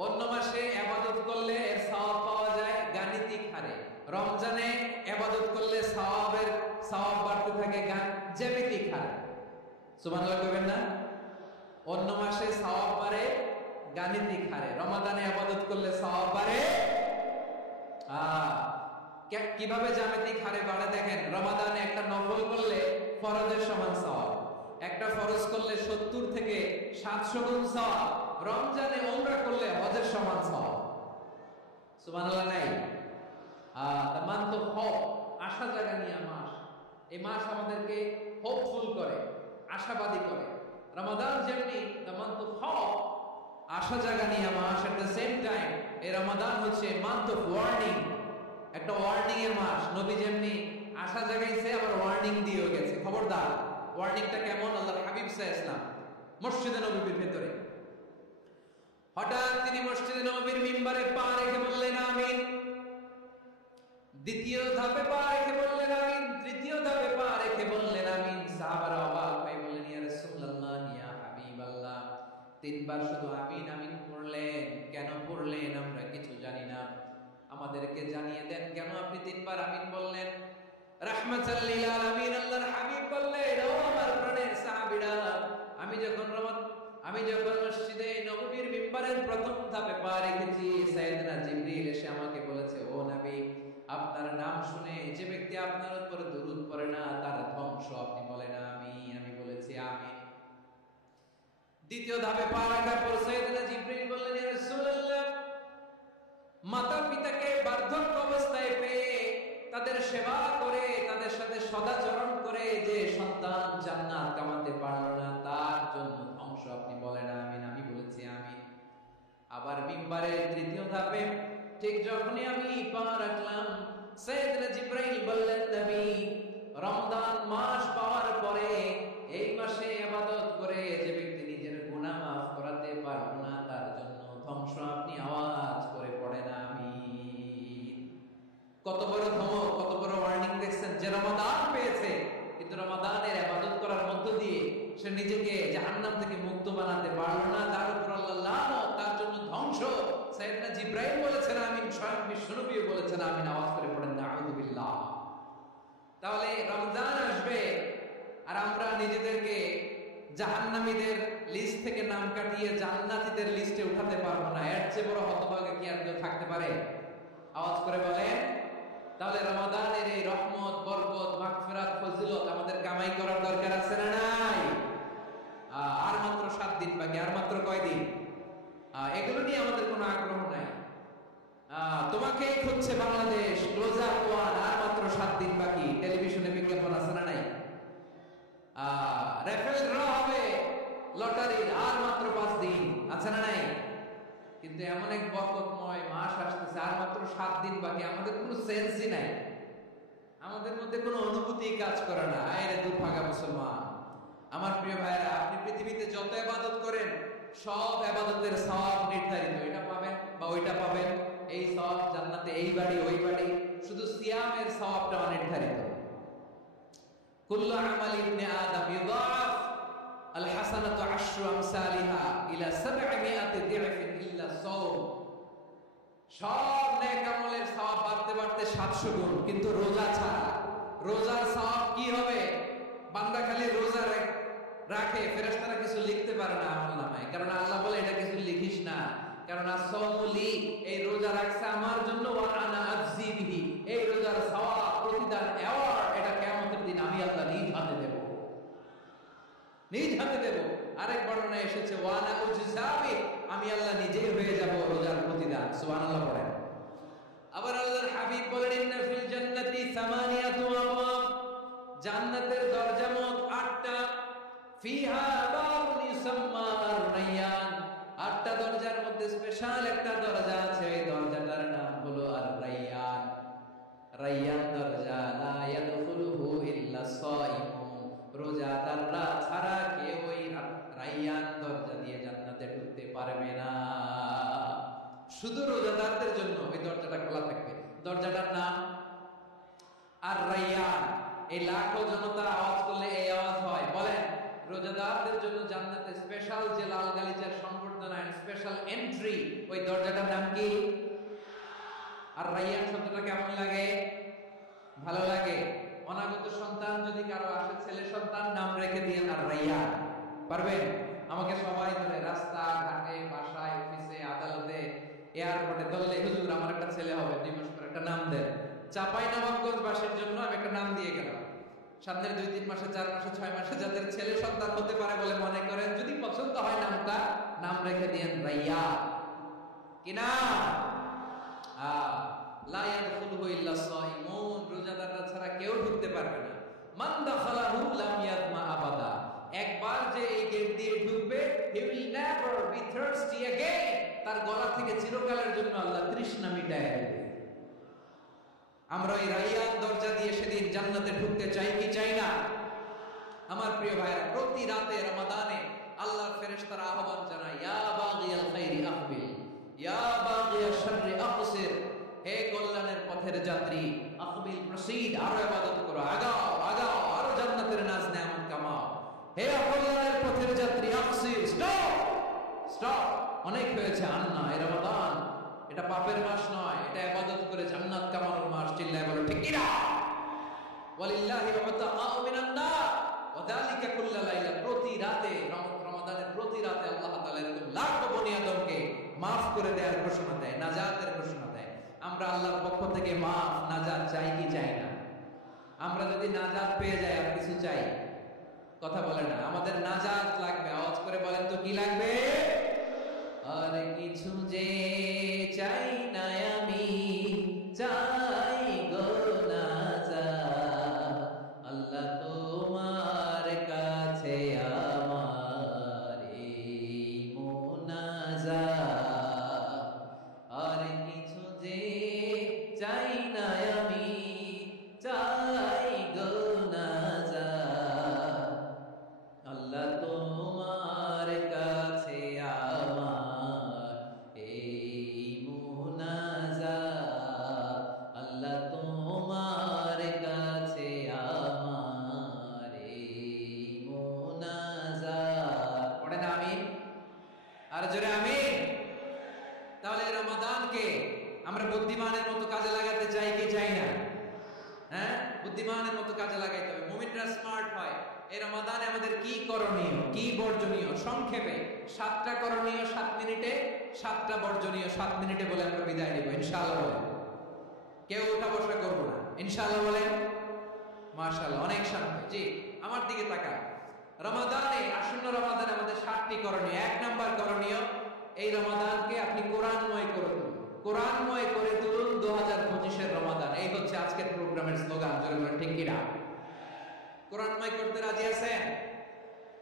অন্য মাসে ইবাদত করলে এর সওয়াব পাওয়া যায় গাণিতিক হারে, রমজানে ইবাদত করলে সওয়াব বাড়তে থাকে জ্যামিতিক হারে। সুবহানাল্লাহ কইবেন না? অন্য মাসে সওয়াব বাড়ে গাণিতিক হারে, রমাদানে ইবাদত করলে সওয়াব বাড়ে কিভাবে জ্যামিতিক হারে বাড়ে দেখেন। রমাদানে একটা নফল করলে ফরজের সমান সওয়াব, একটা ফরজ করলে 70 থেকে 700 গুণ সওয়াব, রমজানে উমরা করলে হজের সমান সওয়াব। সুবহানাল্লাহ নাই? দ্য মান্থ অফ হোপ, আশা জাগানিয়া মাস। এই মাস আমাদেরকে হোপফুল করে, আশাবাদী করে। রমাদান যেমনি দ্য মান্থ অফ হোপ, আশা জাগানিয়া মাস, এট দ্য সেম টাইম এই রমাদান হচ্ছে মান্থ অফ ওয়ার্নিং, একটা ওয়ার্নিং এর মাস। নবী যেমনি আশা জাগাইছে, আবার ওয়ার্নিং দিয়েও গেছে, খবরদার। ওয়ার্নিংটা কেমন? আল্লাহর হাবিব সাল্লাল্লাহু আলাইহি ওয়াসাল্লাম মসজিদে নববীর ভেতরে হঠাৎ তিনি মসজিদে নববীর মিম্বারে পা রেখে বললেন আমিন। দ্বিতীয় ধাপে পা রেখে বললেন আমিন, তৃতীয় ধাপে পা রেখে বললেন আমিন। সাহাবারা অবাক হয়ে বললেন, ইয়া রাসূলুল্লাহ, ইয়া হাবিবাল্লাহ, তিনবার শুধু আমিন আমিন পড়লেন, কেন পড়লেন আমরা কিছু জানি না, আমাদেরকে জানিয়ে দেন কেন আপনি তিনবার আমিন বললেন। রাহমাতাল লিল আলামিন আল্লাহর হাবিব বললেন, ও আমার প্রাণের সাহাবীরা, আমি যখন মসজিদে নববীর মিম্বারের প্রথম ধাপে পা রেখেছি, সাইয়েদনা জিবরিল এসে আমাকে বলেছে, ও নবী, আপনার ধাপে পা রাখার পর সাইয়েদনা জিবরাইল বললেন, ইয়া রাসূলুল্লাহ, মাতা পিতাকে বার্ধক্য অবস্থায় পেয়ে তাদের সেবা করে তাদের সাথে সদাচরণ করে যে সন্তান জান্নাত কামাতে পারলো না, তার জন্য ধ্বংস আপনি বলেন আমিন। আমি বলেছি আমিন। আবার মিম্বারের তৃতীয় ধাপে ঠিক যখনই আমি পা রাখলাম, সাইয়েদনা জিবরাইল বললেন, নবী, রমজান মাস পাওয়ার পরে এই মাসে ইবাদত করে যে ব্যক্তি নিজের গুনাহ মাফ করাতে পারলো না, তার জন্য ধ্বংস আপনি আওয়াজ করে পড়েন আমিন। কত বড় ধমক, কত বড় ওয়ার্নিং দেখছেন। যে রমাদান পেয়েছে কিন্তু রমাদানের ইবাদত করার মধ্য দিয়ে সে নিজেকে জাহান্নাম থেকে মুক্ত বানাতে পারলো না, তার উপর আল্লাহ লানত, তার জন্য ধ্বংস। সাইয়েদনা জিবরাইল বলেছেন আমিন, স্বয়ং বিশ্বনবীও বলেছেন আমিন। আওয়াজ করে পড়েন নাউযু বিল্লাহ। তাহলে রমজান আসবে আর আমরা নিজেদেরকে জাহান্নামীদের লিস্ট থেকে নাম কাটিয়ে জান্নাতীদের লিস্টে উঠাতে পারবো না। এর চেয়ে বড় হতভাগা কি আর কেউ থাকতে পারে? আওয়াজ করে বলেন। তাহলে রমাদানের এই রহমত, বরকত, মাগফিরাত, ফজিলত আমাদের কামাই করার দরকার আছে না নাই? আর মাত্র 7 দিন বাকি। আর মাত্র কয় দিন? এগুলো নিয়ে আমাদের কোনো আগ্রহ নাই। তোমাকেই খুঁজছে বাংলাদেশ, ক্লোজার ওয়ান, আর মাত্র 7 দিন বাকি। টেলিভিশনে বিজ্ঞাপন আছে না নাই? রেফেল ড্র হবে লটারি, আর মাত্র 5 দিন, আছে না নাই? কিন্তু এমন এক বরকতময় মাস আসতেছে, আর মাত্র 7 দিন বাকি। আমাদের কোনো সেন্সই নাই, আমাদের মধ্যে কোনো অনুভূতি কাজ করে না। আরে দুর্ভাগা মুসলমান। আমার প্রিয় ভাইরা, আপনি পৃথিবীতে যত ইবাদত করেন সব ইবাদতের সওয়াব নির্ধারিত। এটা পাবেন বা ওইটা পাবেন, এই সওয়াব জান্নাতে, এই বাড়ি ওই বাড়ি। শুধু সিয়ামের সওয়াবটা অনির্ধারিত। কুল্লু আমালি ইবনে আদম ইউদাফ আল হাসানাতু আশরু আমসালিহা ইলা 700 দি'ফিন ইল্লা সাওম। সব নেক আমলের সওয়াব বাড়তে বাড়তে 700 গুণ, কিন্তু রোজা ছাড়া। রোজার সওয়াব কি হবে? বান্দা খালি রোজা রাখে, ফেরেশতারা কিছু লিখতে পারে না আমলনামায়, কারণ আল্লাহ বলে এটা কিছু লিখিস না, কারণ as-সাওমুলি, এই রোজা রাখছে আমার জন্য, ওয়া আনা আজজি বিহি, এই রোজার সওয়াব, প্রতিদান, অ্যাওয়ার্ড, এটা কিয়ামতের দিন আমি আল্লাহ নিজ হাতে দেব, নিজ হাতে দেব। আরেক বর্ণনায় এসেছে ওয়া আনা উজজাবি, আমি আল্লাহ নিজেই হয়ে যাব রোজার প্রতিদান। সুবহানাল্লাহ পড়েন। আবার আল্লাহর হাবিব বলেন, ইন্না ফিল জান্নাতি সামানিয়াতু আবওয়াব, জান্নাতের দরজা মোট 8টা। ফিহা বাবুন ইউসাম্মা আর-রায়্যান, 8টা দরজার মধ্যে স্পেশাল একটা দরজা আছে, এই দরজাটার নাম হলো আর-রায়্যান। রায়্যান দরজা, লা ইয়াদখুলুহু ইল্লা সাইমুন, রোজাদাররা ছাড়া কেউ ওই রায়্যান দরজা দিয়ে জান্নাতে ঢুকতে পারবে না। শুধু রোজাদারদের জন্য ওই দরজাটা খোলা থাকবে। দরজাটার নাম আর-রায়্যান। এই লাখো জনতা আওয়াজ করলে এই আওয়াজ হয়। বলেন, রোজাদারদের জন্য জান্নাতে স্পেশাল যে লাল গালিচার সংবর্ধনা, স্পেশাল এন্ট্রি, ওই দরজাটার নাম কি? আর-রায়্যান শব্দটা কেমন লাগে? ভালো লাগে। অনাগত সন্তান যদি কারো আসে, ছেলে সন্তান, নাম রেখে দিয়ে আর-রায়্যান। পারবেন? আমাকে সবাই ধরে রাস্তা ঘাটে, বাসায়, অফিসে, আদালতে, এয়ারপোর্টে ধরলে, হুজুর আমার একটা ছেলে হবে, 2 মাস পর একটা নাম দেন। চাঁপাইনবাবগঞ্জ বাসীর জন্য আমি একটা নাম দিয়ে গেলাম। সামনের 2-3 মাসে, 4 মাসে, 6 মাসে যাদের ছেলে সন্তান হতে পারে বলে মনে করেন, যদি পছন্দ হয় নামটা, নাম রেখে দিয়েন রায়্যান। কি নাম? লা ইয়াদখুলুহু ইল্লা সাইমুন, রোজাদাররা ছাড়া কেউ ঢুকতে পারবে না। মান দাখালাহু লাম ইয়াদমা আবাদা, একবার যে এই গেট দিয়ে ঢুকবে, he will never be thirsty again, তার গলা থেকে চিরকালের জন্য আল্লাহ তৃষ্ণা মিটায় দেবে। আমরা এই রায়্যান দরজা দিয়ে সেদিন জান্নাতে ঢুকতে চাই কি চাই না? আমার প্রিয় ভাইরা, প্রতি রাতে রমাদানে আল্লাহর ফেরেশতারা আহ্বান জানায়, ইয়া বাগিয়াল খাইরি আকবিল, ইয়া বাগিয়াশ শাররি আকসির, হে কল্যাণের পথের যাত্রী, আকবিল, প্রসিড, আরো ইবাদত করো, আগাও আগাও, আরো জান্নাতের নাজ নেয়ামত কামাও। হে অকল্যাণের পথের যাত্রী, আকসির, স্টপ স্টপ, অনেক হয়েছে। আন্না, এই রমাদান এটা পাপের মাস নয়, এটা ইবাদত করে জান্নাত কামানোর মাস। চিল্লায় বলো ঠিক কি না? ওয়ালিল্লাহি উতাআউ মিনান নার ওয়া যালিকা কুল্লা লাইলা, প্রতি রাতে, রমাদানের প্রতি রাতে আল্লাহ তাআলা এরকম লাখো বনি আদমকে maaf করে দেওয়ার ঘোষণা দেয়, নাজাতের ঘোষণা দেয়। আমরা আল্লাহর পক্ষ থেকে maaf, নাজাত চাই কি চাই না? আমরা যদি নাজাত পেয়ে যাই আর কিছু চাই? কথা বলে না। আমাদের নাজাত লাগবে, আওয়াজ করে বলেন তো কি লাগবে? আর কিছু যে চাই না আমি, চাই গো নাজাত, আল্লাহ তোমার কাছে আমার এই মুনাজাত। আর কিছু যে চাই না আমি, চাই গো নাজাত, আল্লাহ তোমার কাছে আমার এই মুনাজাত, আল্লাহ তোমার কাছে আমার এই মুনাজাত। পড়েন আমিন, আর জোরে আমিন। তাহলে রমাদানকে আমরা বুদ্ধিমানের মতো কাজে লাগাতে চাই কি চাই না? হ্যাঁ, বুদ্ধিমানের মতো কাজে লাগাইতে হবে। মুমিনরা স্মার্ট হয়। এই রমাদানে আমাদের কি করণীয়, কি বর্জনীয়, সংক্ষেপে 7টা করণীয় 7 মিনিটে, 7টা বর্জনীয় 7 মিনিটে বলে আমরা বিদায় নিব ইনশাআল্লাহ। বলেন, কেউ উঠা বসা করবো না ইনশাআল্লাহ। বলেন মাশাআল্লাহ, অনেক শান্ত। জি, আমার দিকে তাকান। রমাদানে, আসন্ন রমাদানে আমাদের 7টি করণীয়। 1 নাম্বার করণীয়, এই রমাদানকে আপনি কোরআনময় করে তুলুন। কোরআনময় করে তুলুন 2025 রমাদান। এই হচ্ছে আজকের প্রোগ্রামের স্লোগান। জোরে বলেন ঠিক কি না? কোরআনময় করতে রাজি আছেন?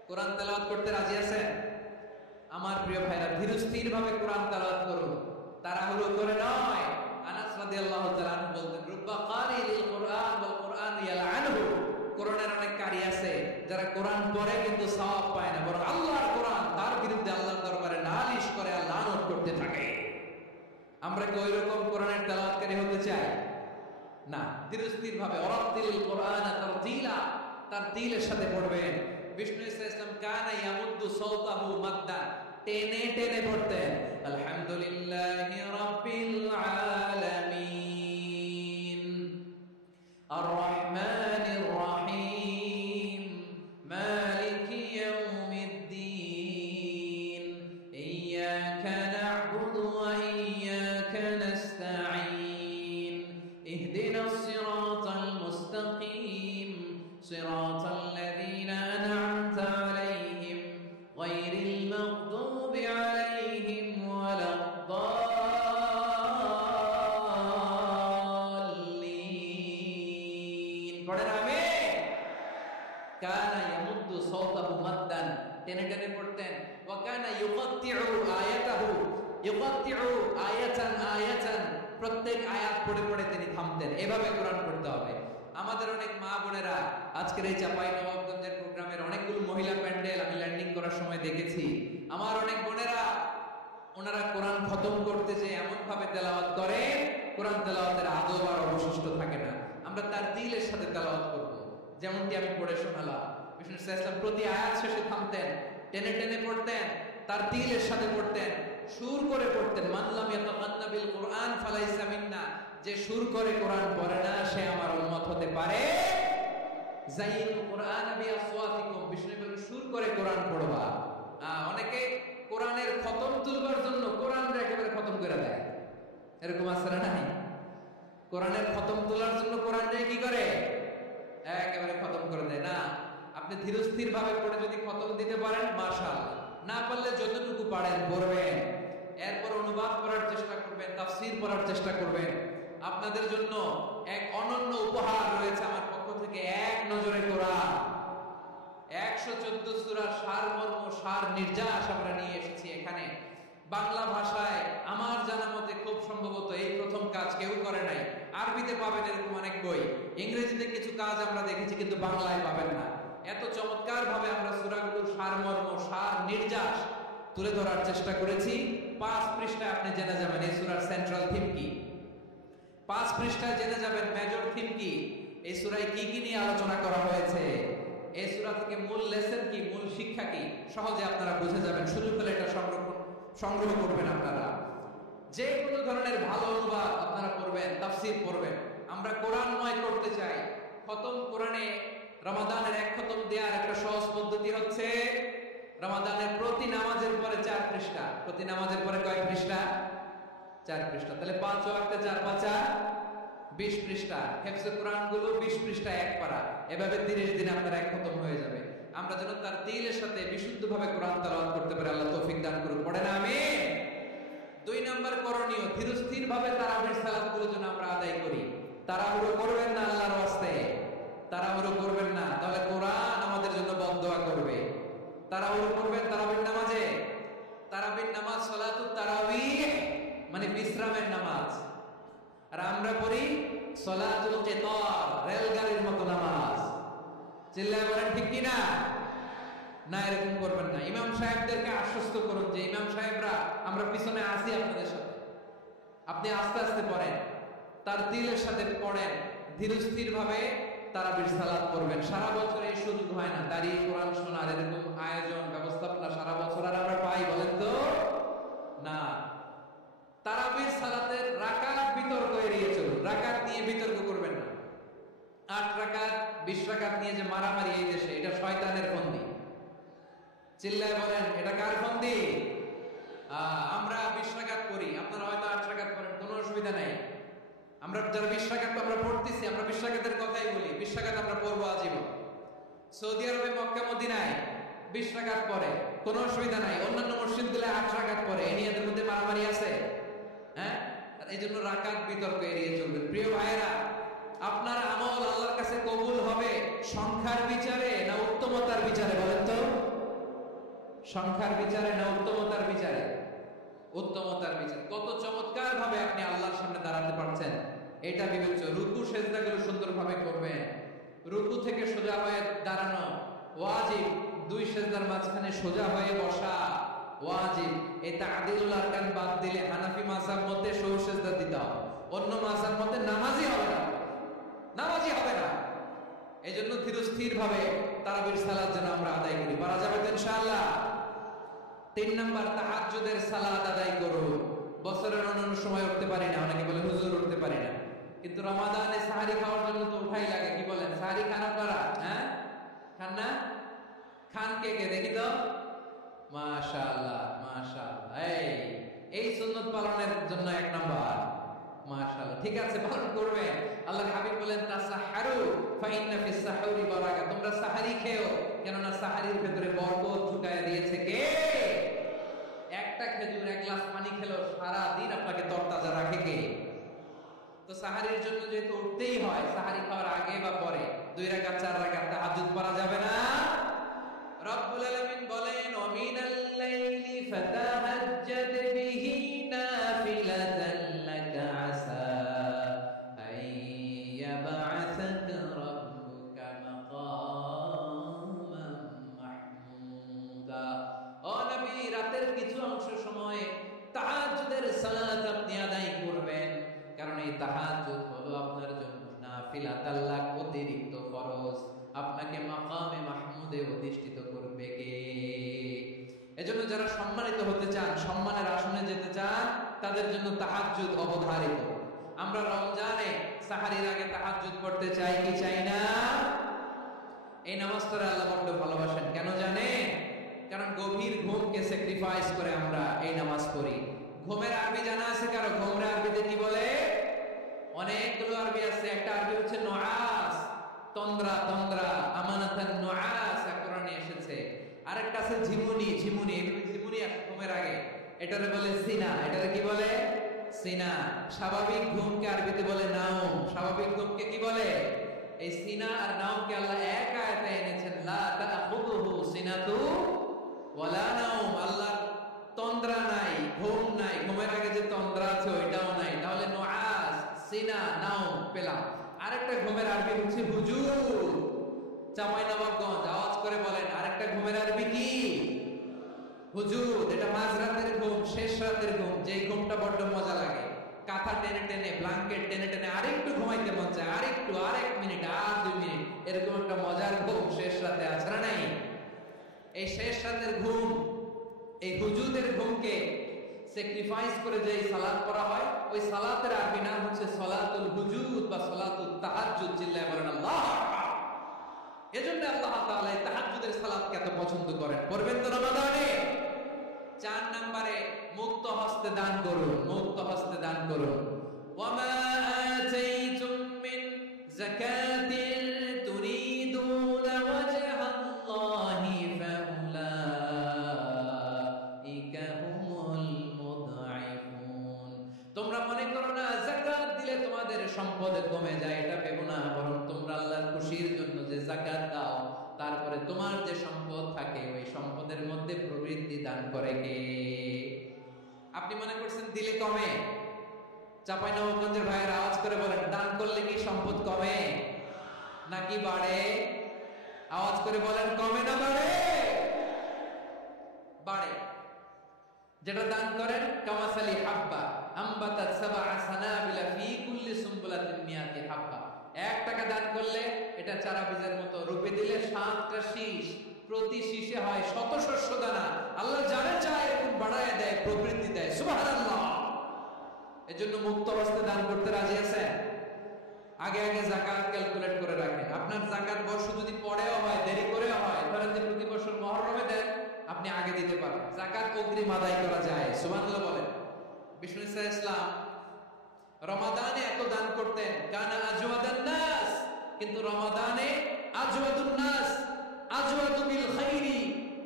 কোরআন তেলাওয়াত করতে রাজি আছেন? আমার প্রিয় ভাইরা, ধীরস্থির ভাবে কোরআন তেলাওয়াত করুন, তাড়াহুড়ো করে নয়। আনাস রাদিয়াল্লাহু তাআলা আনহু বলতেন, রুব্বা কারিল কুরআন ওয়াল কুরআন ইয়ালআনহু। কোরআনের অনেক কারি আছে যারা কোরআন পড়ে কিন্তু সওয়াব পায় না, বরং আল্লাহর কোরআন তার বিরুদ্ধে আল্লাহর দরবারে নালিশ করে আর লানত করতে থাকে। আমরা কি ওইরকম কোরআনের তেলাওয়াতকারী হতে চাই? না। ধীরস্থির ভাবে ওরাতিল কোরআন তারতিলা, তার তিলের সাথে পড়বেন। বিষ্ণু ইসলাম কানা ইয়ামুদ্দু সাওতাহু মাদ্দা, টেনে টেনে পড়তেন। আলহামদুলিল্লাহি রাব্বিল আলামিন আর রহমানির রহিম মালিকি ইয়াউমিদ্দিন ইয়্যাকা না'বুদু ওয়া ইয়্যাকা নাস্তাঈন ইহদিনাস সিরাতাল মুস্তাকিম সিরাতাল লাযীনা আন'আমতা আলাইহিম গায়রিল মাগদুবি আলাইহিম ওয়ালাদ-দাল্লিন। পড়েন আমিন। কানা ইয়ামুদ্দু সাওতাহু মাদ্দান, টেনে টেনে পড়তেন। ওয়া কানা ইউকাত্তিউ আয়াতাহু, ইউকাত্তিউ আয়াতান আয়াতান, প্রত্যেক আয়াত পড়ে পড়ে তিনি থামতেন। এভাবে কোরআন পড়তে হবে। আমাদের অনেক মা বোনেরা, আজকের এই চাঁপাইনবাবগঞ্জের প্রোগ্রামের অনেকগুলো মহিলা প্যান্ডেল আমি ল্যান্ডিং করার সময় দেখেছি। আমার অনেক বোনেরা, ওনারা কোরআন খতম করতে যে এমন ভাবে তেলাওয়াত করে, কোরআন তেলাওয়াতের আদব আর অবশিষ্ট থাকে না। আমরা তার দিলের সাথে তেলাওয়াত করব, যেমনটি আমি পড়ে শোনালাম। বিষ্ণু ইসলাম প্রতি আয়াত শেষে থামতেন, টেনে টেনে পড়তেন, তার দিলের সাথে পড়তেন, সুর করে পড়তেন। মান লাম ইয়াতাগান্না বিল কুরআন ফালাইসা মিন্না, যে সুর করে কোরআন পড়ে না সে আমার উম্মত হতে পারে। যাইনুল কুরআন বিআসওয়াতিকুম, বিষ্ণু বলেন সুর করে কোরআন পড়বা। অনেকে কোরআনের খতম তুলবার জন্য কোরআনটা একেবারে খতম করে দেয়, এরকম আছে না নাই? কোরআনের খতম তোলার জন্য কোরআনটা কি করে? একেবারে খতম করে দেয় না। আপনি ধীরস্থির ভাবে পড়ে যদি খতম দিতে পারেন মাশাআল্লাহ, না পারলে যতটুকু পারেন পড়বেন। এরপর অনুবাদ করার চেষ্টা করবেন, তাফসীর পড়ার চেষ্টা করবেন। আপনাদের জন্য এক অনন্য উপহার রয়েছে আমার পক্ষ থেকে। এক নজরে কোরআন 114 সূরার সারমর্ম, সার নির্যাস আমরা নিয়ে এসেছি এখানে। বাংলা ভাষায় আমার জানা মতে খুব সম্ভবত এই প্রথম কাজ কেউ করে নাই। আরবিতে পাবেন এরকম অনেক বই, ইংরেজিতে কিছু কাজ আমরা দেখেছি, কিন্তু বাংলায় পাবেন না। এত চমৎকার ভাবে আমরা সূরাগুলোর সারমর্ম, সার নির্যাস তুলে ধরার চেষ্টা করেছি। 5 পৃষ্ঠায় আপনি জেনে যাবেন এই সূরার সেন্ট্রাল থিম কি। 5 পৃষ্ঠায় জেনে যাবেন মেজর থিম কি, এই সূরায় কি কি নিয়ে আলোচনা করা হয়েছে, এই সূরা থেকে মূল লেসন কি, মূল শিক্ষা কি, সহজে আপনারা বুঝে যাবেন। সুযোগ পেলে এটা সংগ্রহ করবেন। আপনারা যে কোনো ধরনের ভালো অনুবাদ আপনারা পড়বেন, তাফসীর পড়বেন। আমরা কোরআনময় করতে চাই। খতম কোরআনে রমাদানের 1 খতম দেওয়ার একটা সহজ পদ্ধতি হচ্ছে রমাদানের প্রতি নামাজের পরে 4 পৃষ্ঠা। প্রতি নামাজের পরে কয় পৃষ্ঠা? 4 পৃষ্ঠা। তাহলে 5 ওয়াক্তে 4 পাঁচা 20 পৃষ্ঠা। হেফজে কোরআন গুলো 20 পৃষ্ঠা 1 পারা। এভাবে 30 দিনে আপনার 1 খতম হয়ে যাবে। আমরা যেন তার দিলের সাথে বিশুদ্ধভাবে কোরআন তেলাওয়াত করতে পারি। আল্লাহ তৌফিক দান করুন। পড়েন আমিন। 2 নাম্বার করণীয়, ধীরস্থির ভাবে তারাবির সালাতগুলো যেন আমরা আদায় করি। তাড়াহুড়ো করবেন না আল্লাহর ওয়াস্তে, তাড়াহুড়ো করবেন না, তাহলে কোরআন আমাদের জন্য বদদোয়া করবে। তাড়াহুড়ো করবেন তারাবির নামাজে। তারাবির নামাজ সালাতুত তারাবিহ মানে বিশ্রামের নামাজ। আর আমরা পড়ি সালাতুল কিতার, রেলগাড়ির মতো নামাজ। চিল্লায় বলেন ঠিক কি না? না, এরকম করবেন না। ইমাম সাহেবদেরকে আশ্বস্ত করুন যে ইমাম সাহেবরা আমরা পিছনে আসি আপনাদের সাথে, আপনি আস্তে আস্তে পড়েন, তার দিলের সাথে পড়েন, ধীরস্থির ভাবে তারাবির সালাত করবেন। সারা বছর এই সুযোগ হয় না, দাঁড়িয়ে কোরআন শোনার এরকম আয়োজন ব্যবস্থাপনা সারা বছর আর আমরা পাই বলেন তো না। তারাবির সালাতের রাকাত বিতর্ক এড়িয়ে চলুন। রাকাত নিয়ে বিতর্ক করবেন না। 8 রাকাত 20 রাকাত নিয়ে যে মারামারি এই দেশে, এটা শয়তানের ফন্দি। চিল্লায় বলেন এটা কার ফন্দি? আমরা 20 রাকাত পড়ি, আপনারা হয়তো 8 রাকাত পড়েন, কোনো অসুবিধা নাই। আমরা যারা 20 রাকাত আমরা পড়তেছি, আমরা 20 রাকাতের কথাই বলি, 20 রাকাত আমরা পড়বো আজীবন। সৌদি আরবে মক্কা মদিনায় 20 রাকাত পড়ে, কোনো অসুবিধা নাই। অন্যান্য মসজিদগুলো 8 রাকাত পড়ে, এই নিয়ে এদের মধ্যে মারামারি আছে? হ্যাঁ, এই জন্য রাকাত বিতর্ক এড়িয়ে চলবেন। প্রিয় ভাইয়েরা, আপনার আমল আল্লাহর কাছে কবুল হবে সংখ্যার বিচারে না উত্তমতার বিচারে বলেন তো? সংখ্যার বিচারে না উত্তমতার বিচারে? উত্তমতার বিচার। কত চমৎকার ভাবে আপনি আল্লাহর সামনে দাঁড়াতে পারছেন এটা বিবেচ্য। রুকু সেজদাগুলো সুন্দরভাবে করবেন। রুকু থেকে সোজা হয়ে দাঁড়ানো ওয়াজিব, 2 সেজদার মাঝখানে সোজা হয়ে বসা ওয়াজিব। এই তা'দিলুল আরকান বাদ দিলে হানাফি মাযহাব মতে সহু সেজদা দিতে হবে, অন্য মাযহাব মতে নামাজই হবে না, নামাজই হবে না। এইজন্য ধীরস্থির ভাবে তারাবির সালাত যেন আমরা আদায় করি। পারা যাবে তো ইনশাআল্লাহ? 3 নাম্বার, তাহাজ্জুদের সালাত আদায় করুন। বছরের অন্যান্য সময় উঠতে পারি না, অনেকে বলে হুজুর উঠতে পারি না, কিন্তু রমাদানে সাহারি খাওয়ার জন্য তো উঠাই লাগে। কি বলেন, সাহারি খান আপনারা? হ্যাঁ, খান না? খান কে কে দেখি তো? মাশাআল্লাহ মাশাআল্লাহ। এই সুন্নাত পালনের জন্য 1 নাম্বার। মাশাআল্লাহ, ঠিক আছে, পালন করবে। আল্লাহর হাবিব বলেন তাসাহহারু ফাইন্না ফিস সাহুরি বারাকা, তোমরা সাহারি খেও, কেননা সাহারির ভেতরে বরকত ঢুকায়া দিয়েছে কে? একটা খেজুর, 1 গ্লাস পানি খেলো সারা দিন আপনাকে তরতাজা রাখে কে? তো সাহারির জন্য যেহেতু উঠতেই হয়, সাহারি খাওয়ার আগে বা পরে 2 রাকাত 4 রাকাত তাহাজ্জুদ পড়া যাবে না? রব্বুল আলামিন বলেন ওয়া মিনাল লাইলি ফাতাহাজ্জাদ বিহি নাফিলাতান লাকা আসা আইয়াবআসাকা রাব্বুকা মাকামান মাহমুদা। ও নবী, রাতের কিছু অংশ সময় তাহাজ্জুদের সালাত আপনি আদায় করবেন, কারণ এই তাহাজ্জুদ হলো আপনার জন্য নাফিলাতাল লাক, অতিরিক্ত ফরজ। আপনাকে মাকামে মাহমুদে অধিষ্ঠিত করবে কে? এজন্য যারা সম্মানিত হতে চান, সম্মানের আসনে যেতে চান, তাদের জন্য তাহাজ্জুদ অবধারিত। আমরা রমজানে সাহারির আগে তাহাজ্জুদ পড়তে চাই কি চাই না? এই নামাজটা আল্লাহ বড় ভালোবাসেন। কেন জানেন? কারণ গভীর ঘুমকে স্যাক্রিফাইস করে আমরা এই নামাজ পড়ি। ঘুমের আরবি জানা আছে কারো? ঘুমের আরবিতে কি বলে? অনেকগুলো আরবি আছে। একটা আরবি হচ্ছে নুআস, তন্দ্রা, তন্দ্রা, আমানাতান নুআস কোরআনে এসেছে। আরেকটা আছে ঝিমুনি, ঝিমুনি, ঝিমুনি আসে ঘুমের আগে, এটারে বলে সিনা। এটারে কি বলে? সিনা। স্বাভাবিক ঘুমকে আরবিতে বলে নাওম। স্বাভাবিক ঘুমকে কি বলে? এই সিনা আর নাওমকে আল্লাহ এক আয়াতে এনেছেন, লা তাখুযুহু সিনাতু ওয়ালা নাওম। আল্লাহর তন্দ্রা নাই, ঘুম নাই, ঘুমের আগে যে তন্দ্রা আছে ওইটাও নাই। তাহলে নুআস, সিনা, নাওম পেলাম। আরেকটা ঘুমের আরবি হচ্ছে হুজুর। চাঁপাইনবাবগঞ্জ আওয়াজ করে বলেন, আরেকটা ঘুমের আরবি কি? হুজুর। এটা মাঝরাতের ঘুম, শেষ রাতের ঘুম, যেই ঘুমটা বড্ড মজা লাগে। কাঁথা টেনে টেনে, ব্ল্যাঙ্কেট টেনে টেনে আরেকটু ঘুমাইতে মন চায়, আরেকটু, আরেক মিনিট, আর 2 মিনিট, এরকম একটা মজার ঘুম শেষ রাতে আছে না নাই? এই শেষ রাতের ঘুম, এই হুজুদের ঘুমকে স্যাক্রিফাইস করে যে সালাত পড়া হয়, ওই সালাতের আরবি নাম হচ্ছে সালাতুল হুজুদ বা সালাতুত তাহাজ্জুদ। চিল্লায় বলেন আল্লাহ। এজন্য আল্লাহ তাআলা এই তাহাজ্জুদের সালাতকে এত পছন্দ করেন। পড়বেন তো রমাদানে? 4 নম্বরে মুক্ত হস্তে দান করুন, মুক্ত হস্তে দান করুন। ওয়ামা আতাইতুম মিন যাকাতিন তুরিদুনা ওয়াজহাল্লাহি যাকাত দাও, তারপরে তোমার যে সম্পদ থাকে ওই সম্পদের মধ্যে প্রবৃদ্ধি দান করে কে? আপনি মনে করছেন দিলে কমে? চাঁপাইনবাবগঞ্জের ভাইয়ের আওয়াজ করে বলেন, দান করলে কি সম্পদ কমে নাকি বাড়ে? আওয়াজ করে বলেন, কমে না বাড়ে? বাড়ে। যেটা দান করেন, কামাসালি হাব্বা আম্বাতাত সাবআ সানাবিলা ফি কুল্লি সুমবুলাতিন মিয়াতি হাব্বা। 1 টাকা দান করলে এটা চারা বীজের মতো, রূপে দিলে 7টা শীষ, প্রতি শীষে হয় শত শস্য দানা। আল্লাহ যারা চায় এরকম বাড়ায় দেয়, প্রবৃদ্ধি দেয়। সুবহানাল্লাহ। এজন্য মুক্ত হস্তে দান করতে রাজি আছেন? আগে আগে যাকাত ক্যালকুলেট করে রাখেন। আপনার যাকাত বর্ষ যদি পরেও হয়, দেরি করেও হয়, ধরেন যে প্রতি বছর মুহররমে দেন, আপনি আগে দিতে পারেন। যাকাত অগ্রিম আদায় করা যায়। সুবহানাল্লাহ বলেন। বিষ্ণু ইসলাম রমাদানে এত দান করতেন, কানা আজওয়াদান নাস, কিন্তু রমাদানে আজওয়াদুন নাস আজওয়াদু বিল খাইরি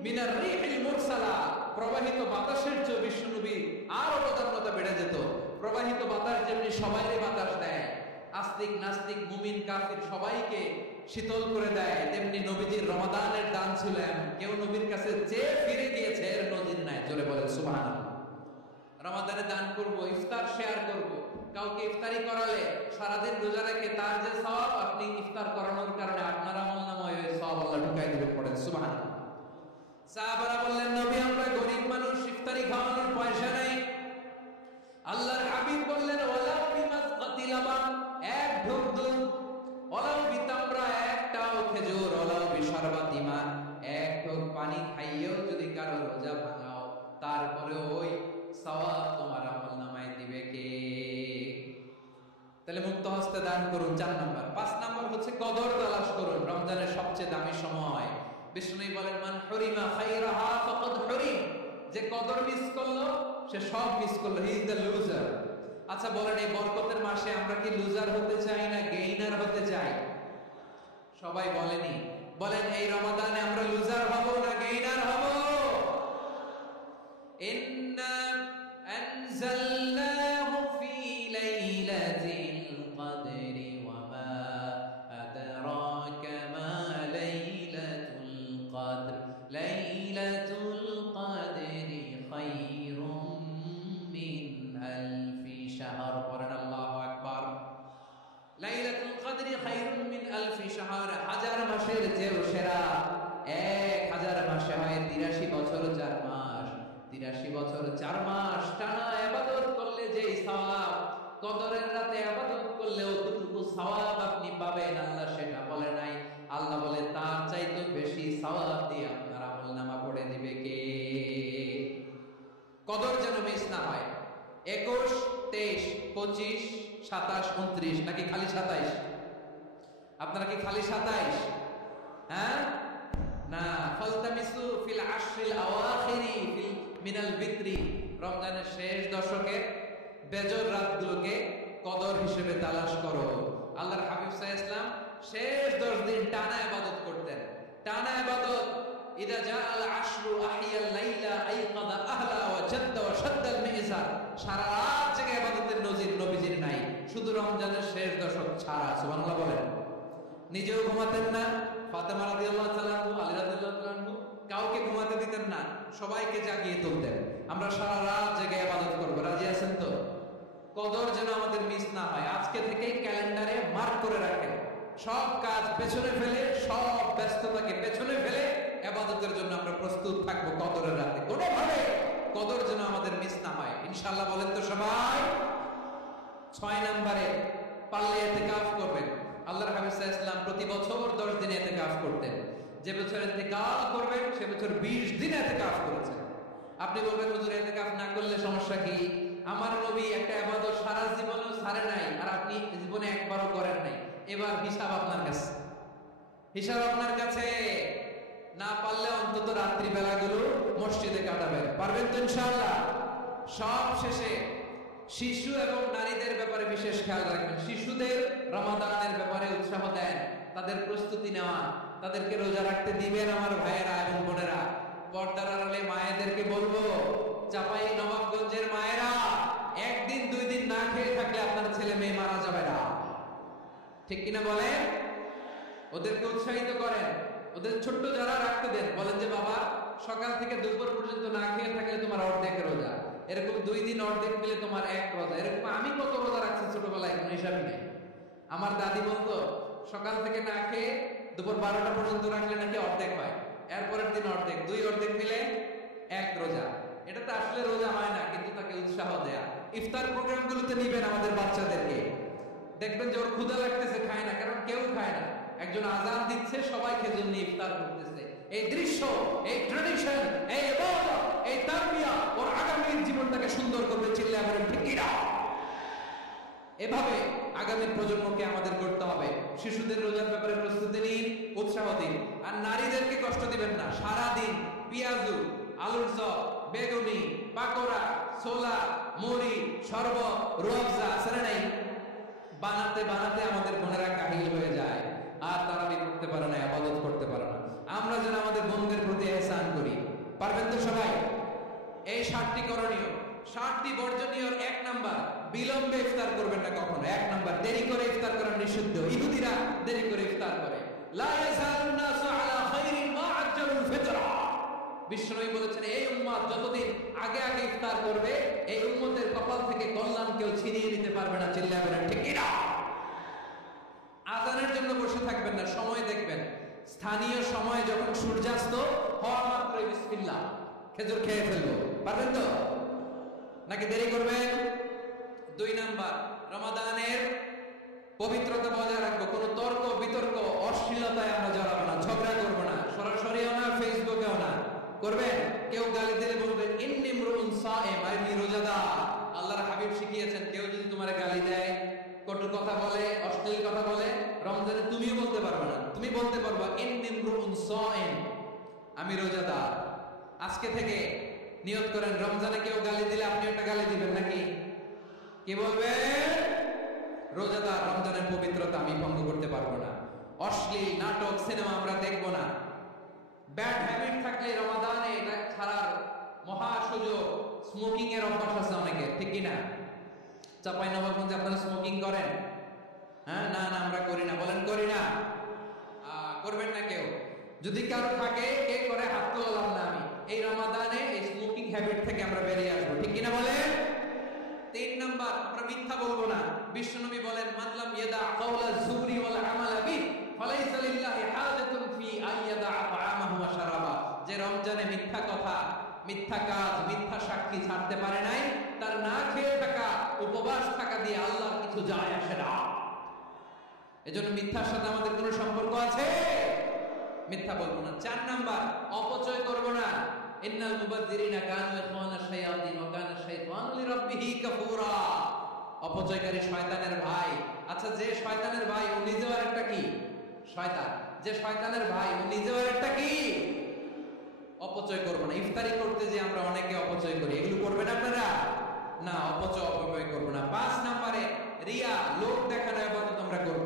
মিনার রিহিল মুরসালা। প্রবাহিত বাতাসের চেয়ে বিশ্বনবী আরো প্রধানতা বেড়ে যেত। প্রবাহিত বাতাস যেমনি সবাইকে বাতাস দেয়, আস্তিক নাস্তিক মুমিন কাফির সবাইকে শীতল করে দেয়, তেমনি নবীজির রমাদানের দান ছিল এমন, কেউ নবীর কাছে যে ফিরে গিয়েছে এর নজির নাই। জোরে বলেন সুবহানাল্লাহ। রমাদানে দান করব, ইফতার শেয়ার করব। কাউকে ইফতারি করালে সারাদিন রোজা রেখে তার যে সওয়াব, আপনি ইফতার করানোর কারণে আপনার আমলনামায় ওই সওয়াব আল্লাহ ঢুকাই দিবে। পড়েন সুবহানাল্লাহ। সাহাবারা বললেন, নবী আমরা গরীব মানুষ, ইফতারি খাওয়ানোর পয়সা নাই। আল্লাহর হাবিব বললেন, ওয়ালাউ বিমাসকাতি লাবান, 1 ঢোক দুধ, ওয়ালাউ বিতামরা, 1টাও খেজুর, ওয়ালাউ বিশারবাতি মা, 1 ঢোক পানি খাইয়েও যদি কারো রোজা ভাঙাও, তারপরে ওই সওয়াব তোমার আমলনামায় দিবে কে? তাহলে মুক্ত হস্তে দান করুন, 4 নাম্বার। 5 নাম্বার হচ্ছে কদর তালাশ করুন। রমজানের সবচেয়ে দামি সময়। বিষ্ণু বলেন, মান হুরিমা খায়রাহা ফাকাদ হুরিম, যে কদর মিস করলো সে সব মিস করলো, হি ইজ দ্য লুজার। আচ্ছা বলেন, এই বরকতের মাসে আমরা কি লুজার হতে চাই না গেইনার হতে চাই? সবাই বলেনি। বলেন, এই রমাদানে আমরা লুজার হব না গেইনার হব? ইন্না আনজালনাহু ফি লাইলাতিল কদরি ওয়া মা আদরাকা মা লাইলাতুল কদর, লাইলাতুল কদরি খায়রুম মিন আলফি শাহর। পড়েন আল্লাহু আকবার। লাইলাতুল কদরি খায়রুম মিন আলফি শাহর, 1000 মাসের চেয়েও সেরা। 1000 মাসে হয় 83 বছর 4 মাস। 83 বছর 4 মাস টানা ইবাদত করলে যেই সওয়াব, কদরের রাতে ইবাদত করলে অতটুকু সওয়াব আপনি পাবেন, আল্লাহ সেটা বলে নাই। আল্লাহ বলে তার চাইতে বেশি সওয়াব দিয়ে আপনার আমলনামা পড়ে দিবে কে? কদর যেন মিস না হয়। 21, 23, 25, 27, 29 নাকি খালি 27? আপনারা কি খালি 27? হ্যাঁ না, ফালতামিসু ফিল আশরিল আওয়াখিরি ফিল মিনাল বিত্রি, রমজানের শেষ দশকে বেজর রাতগুলোকে কদর হিসেবে তালাশ করো। আল্লাহর হাবিব সাল্লাল্লাহু আলাইহি ওয়াসাল্লাম শেষ 10 দিন টানা ইবাদত করতেন। টানা ইবাদত। ইদা জাআল আশরু আহিয়াল লাইলা আইকাদা আহলা ওয়া জাদ্দা ওয়া শাদ্দাল মিজার। সারা রাত জেগে ইবাদতের নজির নবীজির নাই, শুধু রমজানের শেষ দশক ছাড়া। সুবহানাল্লাহ বলেন। নিজেও ঘুমাতেন না। ফাতেমা রাদিয়াল্লাহু তাআলা আনহু, আলী রাদিয়াল্লাহু তাআলা আনহু কাউকে ঘুমাতে দিতেন না, সবাইকে জাগিয়ে তুলতেন। আমরা সারা রাত জেগে ইবাদত করব। রাজি আছেন তো? কদর যেন আমাদের মিস না হয়। আজকে থেকেই ক্যালেন্ডারে মার্ক করে রাখেন। সব কাজ পেছনে ফেলে, সব ব্যস্ততাকে পেছনে ফেলে ইবাদতের জন্য আমরা প্রস্তুত থাকবো কদরের রাতে। কোনোভাবে কদর যেন আমাদের মিস না হয়, ইনশাআল্লাহ। বলেন তো সবাই। 6 নম্বরে পারলে ইতিকাফ করবেন। আল্লাহর হাবিব সাল্লাল্লাহু আলাইহি ওয়াসাল্লাম প্রতি বছর 10 দিন ইতিকাফ করতেন। যে বছর ইতিকাফ করবেন সে বছর 20 দিন ইতিকাফ করেছেন। আপনি বলবেন, হুজুর ইতিকাফ না করলে সমস্যা কি? আমার নবী একটা ইবাদত সারা জীবনেও ছাড়ে নাই, আর আপনি জীবনে একবারও করেন নাই। এবার হিসাব আপনার কাছে। হিসাব আপনার কাছে। না পারলে অন্তত রাত্রি বেলাগুলো মসজিদে কাটাবেন। পারবেন তো ইনশাআল্লাহ? সব শেষে শিশু এবং নারীদের ব্যাপারে বিশেষ খেয়াল রাখবেন। শিশুদের রমাদানের ব্যাপারে উৎসাহ দেন, তাদের প্রস্তুতি নেওয়া, তাদেরকে রোজা রাখতে দিবেন। আমার ভাইয়েরা এবং বোনেরা, পর্দার আড়ালে মায়েদেরকে বলবো, চাপাই নবাবগঞ্জের মায়েরা, 1 দিন 2 দিন না খেয়ে থাকলে আপনার ছেলে মেয়ে মারা যাবে না। ঠিক কিনা বলেন? ওদেরকে উৎসাহিত করেন, ওদের ছোট্ট যারা রাখতে দেন, বলেন যে বাবা সকাল থেকে দুপুর পর্যন্ত না খেয়ে থাকলে তোমার অর্ধেক রোজা, এরকম 2 দিন অর্ধেক মিলে তোমার 1 রোজা। এরকম আমি কত রোজা রাখছি ছোটবেলায় কোনো হিসাবই নেই। আমার দাদি বলতো সকাল থেকে না খেয়ে দুপুর 12টা পর্যন্ত রাখলে নাকি অর্ধেক হয়, এরপরের দিন অর্ধেক, 2 অর্ধেক মিলে 1 রোজা। এটা তো আসলে রোজা হয় না, কিন্তু তাকে উৎসাহ দেয়া। ইফতার প্রোগ্রামগুলোতে নিবেন আমাদের বাচ্চাদেরকে, দেখবেন যে ওর ক্ষুধা লাগতেছে, খায় না, কারণ কেউ খায় না, একজন আজান দিচ্ছে, সবাই খেজুর নিয়ে ইফতার করতেছে। এই দৃশ্য, এই ট্র্যাডিশন, এই ইবাদত, এই তারবিয়া ওর আগামীর জীবনটাকে সুন্দর করবে। চিল্লায়া বলেন ঠিক কি না? এভাবে আগামী প্রজন্মকে আমাদের করতে হবে। শিশুদের রোজার ব্যাপারে প্রস্তুতি নিন, উৎসাহ দিন। আর নারীদেরকে কষ্ট দিবেন না। সারা দিন পেঁয়াজু, আলুর চপ, বেগুনি, পাকোড়া, ছোলা, মুড়ি, শরবত, রুয়াবজা আছে না নাই, বানাতে বানাতে আমাদের বোনেরা কাহিল হয়ে যায়, আর তারাবি করতে পারে না, ইবাদত করতে পারে না। আমরা যেন আমাদের বোনদের প্রতি ইহসান করি। পারবেন তো সবাই? এই 7টি করণীয়, 7টি বর্জনীয়। 1 নাম্বার, বিলম্বে ইফতার করবেন না কখনো। 1 নাম্বার, দেরি করে ইফতার করা নিষিদ্ধ। ইহুদিরা দেরি করে ইফতার করে। লা ইয়াযালুন নাসু আলা খায়রিন মা আজ্জালুল ফিতরা। বিশ্বনবী বলেছেন এই উম্মত যতদিন আগে আগে ইফতার করবে, এই উম্মতের কপাল থেকে কল্যাণ কেউ ছিনিয়ে নিতে পারবে না। চিল্লায়া বলেন ঠিক কি না? আজানের জন্য বসে থাকবেন না, সময় দেখবেন। স্থানীয় সময় যখন সূর্যাস্ত হওয়া মাত্রই বিসমিল্লাহ, খেজুর খেয়ে ফেলবো। পারবেন তো? নাকি দেরি করবেন? 2 নাম্বার, রমাদানের পবিত্রতা বজায় রাখবো। কোনো তর্ক বিতর্ক অশ্লীলতায় আমরা জড়াবো না, ঝগড়া করবো না, সরাসরিও না, ফেসবুকেও না। করবেন? কেউ গালি দিলে বলবেন ইন্নী ইমরুন সায়েম, আমি রোজাদার। আল্লাহর হাবিব শিখিয়েছেন কেউ যদি তোমার গালি দেয়, কটু কথা বলে, অশ্লীল কথা বলে, রমজানে তুমিও বলতে পারবে না। তুমি বলতে পারবা ইন্নী ইমরুন সায়েম, আমি রোজাদার। আজকে থেকে নিয়ত করেন, রমজানে কেউ গালি দিলে আপনি একটা গালি দিবেন নাকি? কি বলবেন? রোজাদার, রমজানের পবিত্রতা আমি ভঙ্গ করতে পারবো না। অশ্লীল নাটক, সিনেমা আমরা দেখবো না। ব্যাড হ্যাবিট থাকলে রমাদানে এটা ছাড়ার মহা সুযোগ। স্মোকিং এর অভ্যাস আছে অনেকের, ঠিক কি না? চাঁপাইনবাবগঞ্জে আপনারা স্মোকিং করেন? হ্যাঁ, না না আমরা করি না। বলেন করি না? করবেন না কেউ? যদি কারো থাকে, কে করে হাত তোলাম না আমি। এই রমাদানে এই স্মোকিং হ্যাবিট থেকে আমরা বেরিয়ে আসবো, ঠিক কিনা বলেন? 3 নাম্বার, আমরা মিথ্যা বলবো না। বিশ্বনবী বলেন মানলাম ইয়াদা কাওলা যুরি ওয়াল আমালা বিহি ফালাইসা লিল্লাহি হাজাতুন ফি আইয়াদা তাআমাহু ওয়া শারাবা। যে রমজানে মিথ্যা কথা, মিথ্যা কাজ, মিথ্যা সাক্ষী ছাড়তে পারে নাই, তার না খেয়ে থাকা, উপবাস থাকা দিয়ে আল্লাহর কিছু যায় আসে না। এজন্য মিথ্যার সাথে আমাদের কোনো সম্পর্ক আছে? মিথ্যা বলবো না। 4 নাম্বার, অপচয় করব না। ইন্নাল মুবাযযিরিনা কানু ইখওয়ানাশ শায়াতিন ওয়া কানা শাইতানু লিরাব্বিহি কাফুরা। অপচয়কারী শয়তানের ভাই। আচ্ছা, যে শয়তানের ভাই ও নিজেও আরেকটা কি? শয়তান। যে শয়তানের ভাই ও নিজেও আরেকটা কি? অপচয় করব না। ইফতারি করতে যে আমরা অনেকে অপচয় করি, এগুলো করবেন আপনারা? না, অপচয় করব না। 5 নম্বরে রিয়া, লোক দেখানো ইবাদত আমরা করব।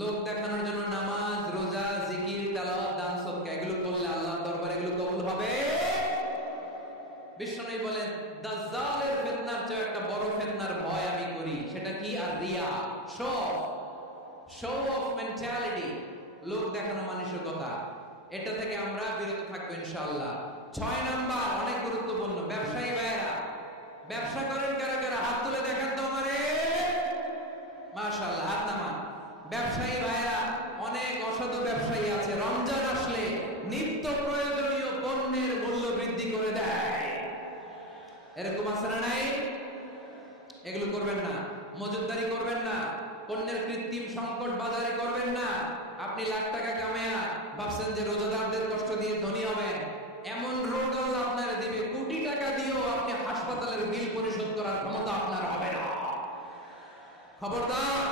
লোক দেখানোর জন্য নামাজ, রোজা, জিকির, তেলাওয়াত, দান, সদকা এগুলো করলে আল্লাহর দরবারে এগুলো কবুল হবে। বিশ্বনবী বলেন দাজ্জালের ফিতনার চেয়ে একটা বড় ফিতনার ভয় আমি করি, সেটা কি? আর রিয়া, শো অফ মেন্টালিটি, লোক দেখানো মানসিকতা। এটা থেকে আমরা বিরত থাকবো ইনশাআল্লাহ। 6 নাম্বার, অনেক গুরুত্বপূর্ণ। ব্যবসায়ী ভাইরা, ব্যবসা করেন কারা কারা? হাত তুলে দেখান তো আমারে। মাশাআল্লাহ, হাত নামান। ব্যবসায়ী ভাইরা, অনেক অসাধু ব্যবসায়ী আছে, রমজান আসলে নিত্য প্রয়োজনীয় পণ্যের মূল্য বৃদ্ধি করে দেয়। এরকম আছে না নাই? এগুলো করবেন না। মজুদদারি করবেন না। পণ্যের কৃত্রিম সংকট বাজারে করবেন না। আপনি লাখ টাকা কামায়া ভাবছেন যে রোজাদারদের কষ্ট দিয়ে ধনী হবেন, এমন রোগ আল্লাহ আপনার দিবে, কোটি টাকা দিয়েও আপনি হাসপাতালের বিল পরিশোধ করার ক্ষমতা আপনার হবে না। খবরদার।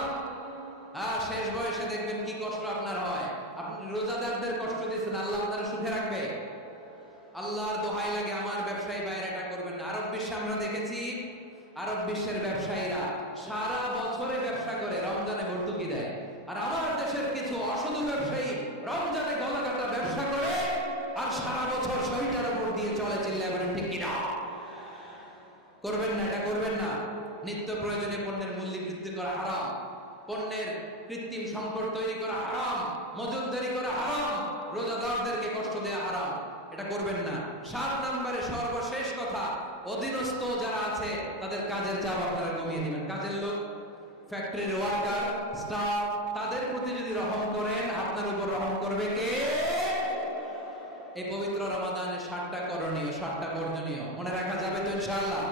আর শেষ বয়সে দেখবেন কি কষ্ট আপনার হয়। আপনি রোজাদারদের কষ্ট দিয়েছেন, আল্লাহ আপনার সুখে রাখবে? আল্লাহর দোহাই লাগে আমার ব্যবসায়ী বাইরে এটা করবেন না। আরব বিশ্বে আমরা দেখেছি, আরব বিশ্বের ব্যবসায়ীরা সারা বছরে ব্যবসা করে, রমজানে ভর্তুকি দেয়। আর আমার দেশের কিছু অসাধু ব্যবসায়ী রমজানে গলা কাটা ব্যবসা করে আর সারা বছর শরীরটার উপর দিয়ে চলে। চিল্লায় বলেন ঠিক কিনা? করবেন না, এটা করবেন না। নিত্য প্রয়োজনীয় পণ্যের মূল্য বৃদ্ধি করা হারাম। পণ্যের কৃত্রিম সংকট তৈরি করা হারাম, মজুতদারি করা হারাম, রোজাদারদেরকে কষ্ট দেয়া হারাম, এটা করবেন না। 7 নম্বরে সর্বশেষ কথা, অধীনস্থ যারা আছে তাদের কাজের চাপ আপনারা কমিয়ে দিবেন। কাজের লোক, ফ্যাক্টরির ওয়ার্কার, স্টাফ, তাদের প্রতি যদি রহম করেন, আপনার উপর রহম করবে কে? এই পবিত্র রমাদানে 7টা করণীয়, 7টা বর্জনীয় মনে রাখা যাবে তো ইনশাআল্লাহ?